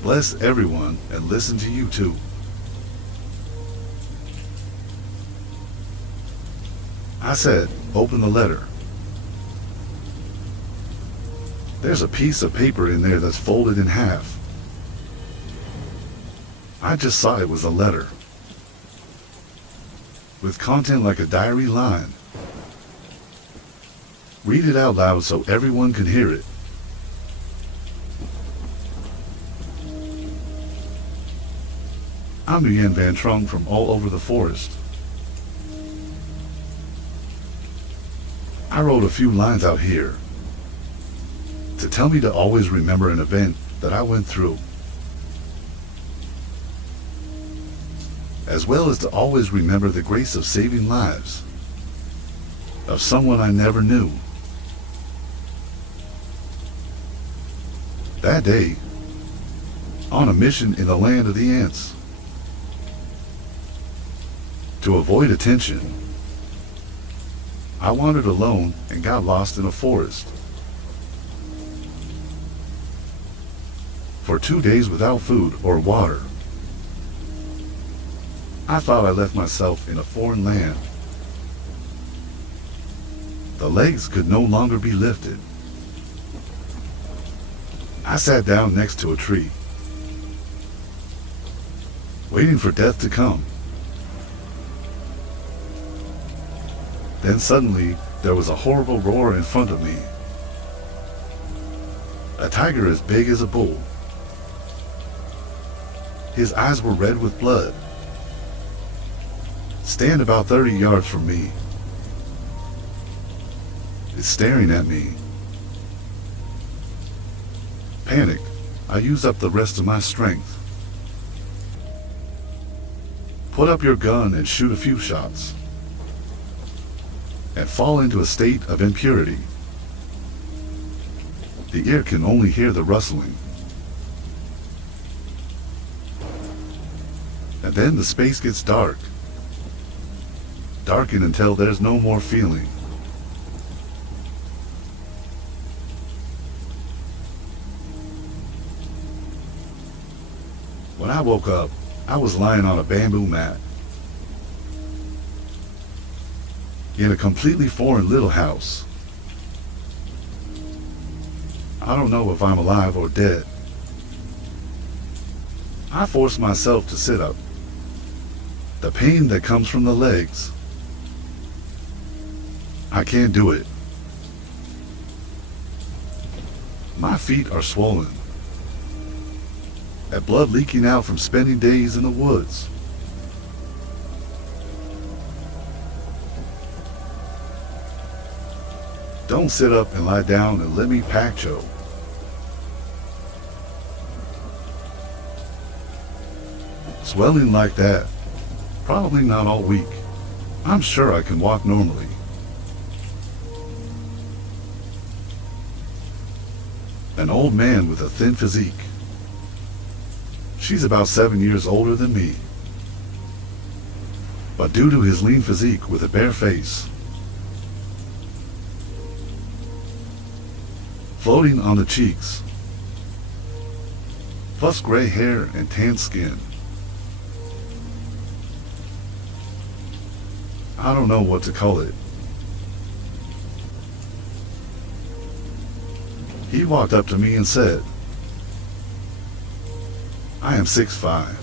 Bless everyone and listen to you too. I said, open the letter. There's a piece of paper in there that's folded in half. I just saw it was a letter. With content like a diary line. Read it out loud so everyone can hear it. I'm Nguyen Van Trong from all over the forest. I wrote a few lines out here to tell me to always remember an event that I went through, as well as to always remember the grace of saving lives of someone I never knew. That day, on a mission in the land of the ants, to avoid attention, I wandered alone and got lost in a forest. For 2 days without food or water. I thought I left myself in a foreign land. The legs could no longer be lifted. I sat down next to a tree, waiting for death to come. Then suddenly, there was a horrible roar in front of me. A tiger as big as a bull. His eyes were red with blood. Stand about 30 yards from me. It's staring at me. Panicked, I used up the rest of my strength. Put up your gun and shoot a few shots. And fall into a state of impurity. The ear can only hear the rustling. And then the space gets dark. Darken until there's no more feeling. When I woke up, I was lying on a bamboo mat in a completely foreign little house. I don't know if I'm alive or dead. I forced myself to sit up. The pain that comes from the legs. I can't do it. My feet are swollen. And blood leaking out from spending days in the woods. Don't sit up and lie down and let me pack Joe. Swelling like that, probably not all week. I'm sure I can walk normally. An old man with a thin physique. She's about 7 years older than me. But due to his lean physique with a bare face, floating on the cheeks, plus gray hair and tan skin. I don't know what to call it. He walked up to me and said, I am 6'5".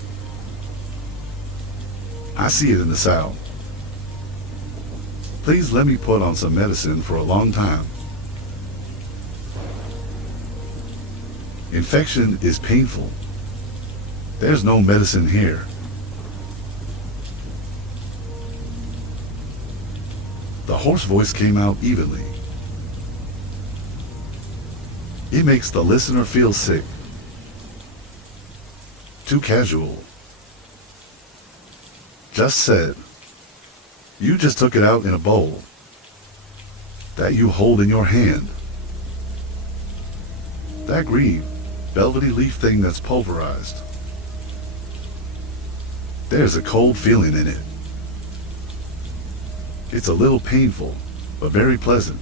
I see it in the South. Please let me put on some medicine for a long time. Infection is painful. There's no medicine here. The hoarse voice came out evenly. It makes the listener feel sick. Too casual. Just said, you just took it out in a bowl that you hold in your hand. That green, velvety leaf thing that's pulverized. There's a cold feeling in it. It's a little painful, but very pleasant.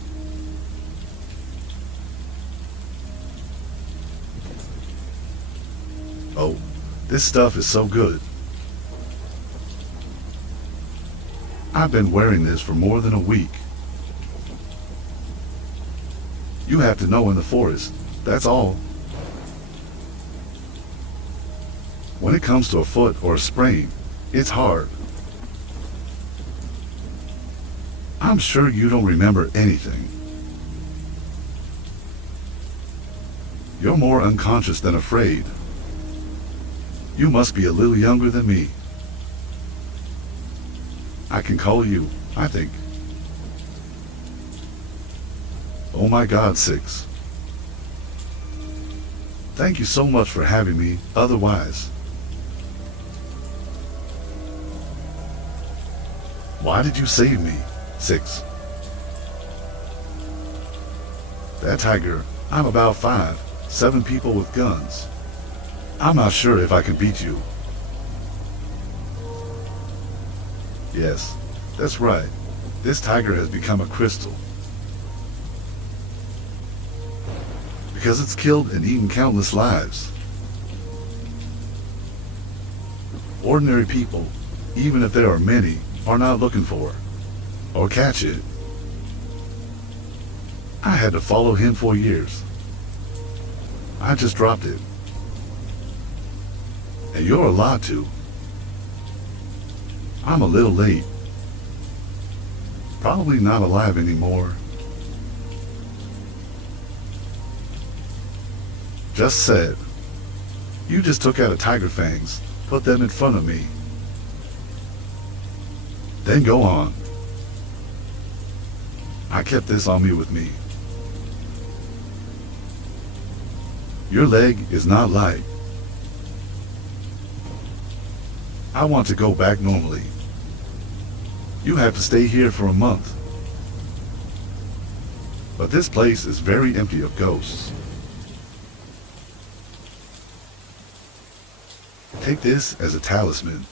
Oh, this stuff is so good. I've been wearing this for more than a week. You have to know in the forest, that's all. When it comes to a foot or a sprain, it's hard. I'm sure you don't remember anything. You're more unconscious than afraid. You must be a little younger than me. I can call you, I think. Oh my God, 6. Thank you so much for having me, otherwise. Why did you save me, 6? That tiger, I'm about 5, 7 people with guns. I'm not sure if I can beat you. Yes, that's right. This tiger has become a crystal. Because it's killed and eaten countless lives. Ordinary people, even if there are many, are not looking for or catch it. I had to follow him for years. I just dropped it. And you're allowed to. I'm a little late. Probably not alive anymore. Just said. You just took out a tiger fangs, put them in front of me. Then go on. I kept this on me with me. Your leg is not light. I want to go back normally. You have to stay here for a month. But this place is very empty of ghosts. take this as a talisman.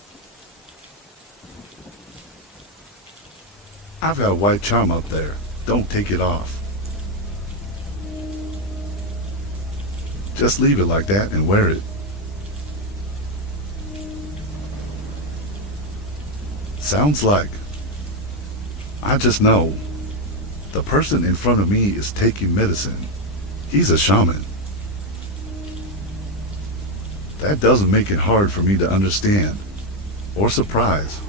I've got a white charm up there. Don't take it off. Just leave it like that and wear it. Sounds like, I just know, the person in front of me is taking medicine. He's a shaman. That doesn't make it hard for me to understand or surprise.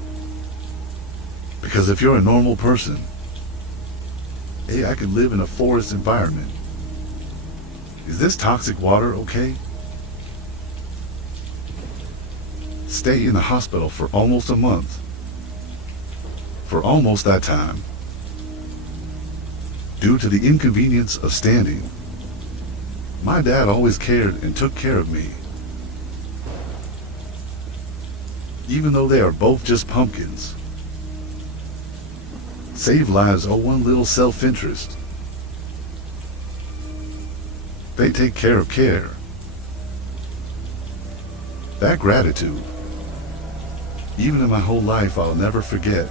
Because if you're a normal person, hey, I could live in a forest environment. Is this toxic water okay? Stay in the hospital for almost a month. For almost that time. Due to the inconvenience of standing. My dad always cared and took care of me. Even though they are both just pumpkins. Save lives, oh, one little self-interest. They take care of care. That gratitude, even in my whole life, I'll never forget.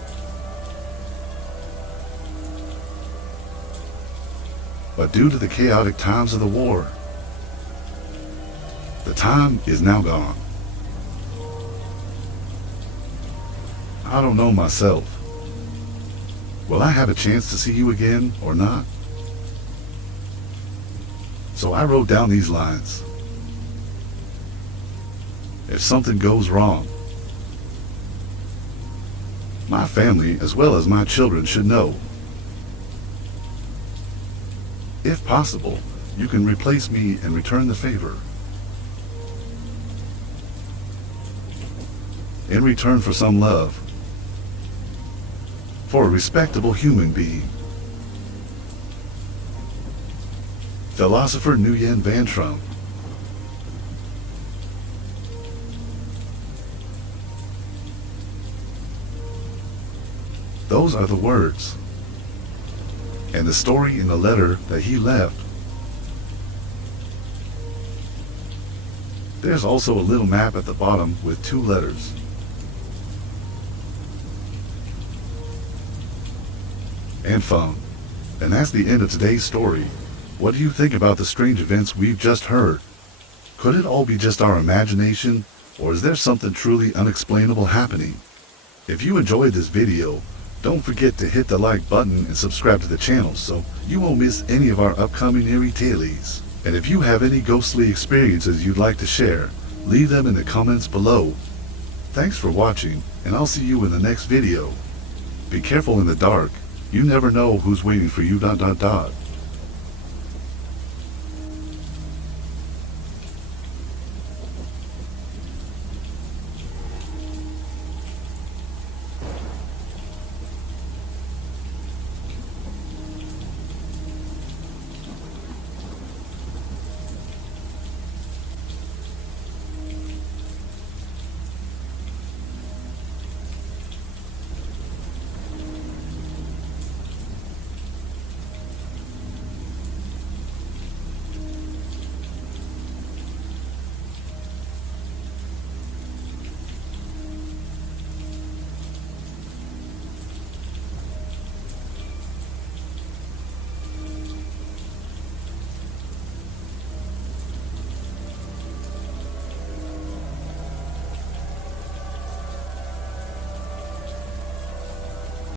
But due to the chaotic times of the war, the time is now gone. I don't know myself. Will I have a chance to see you again or not? So I wrote down these lines. If something goes wrong, my family as well as my children should know. If possible, you can replace me and return the favor. In return for some love. For a respectable human being. Philosopher Nguyen Van Trump. Those are the words. And the story in the letter that he left. There's also a little map at the bottom with 2 letters. And phone. And that's the end of today's story. What do you think about the strange events we've just heard? Could it all be just our imagination, or is there something truly unexplainable happening? If you enjoyed this video, don't forget to hit the like button and subscribe to the channel so you won't miss any of our upcoming eerie tales. And if you have any ghostly experiences you'd like to share, leave them in the comments below. Thanks for watching, and I'll see you in the next video. Be careful in the dark. You never know who's waiting for you.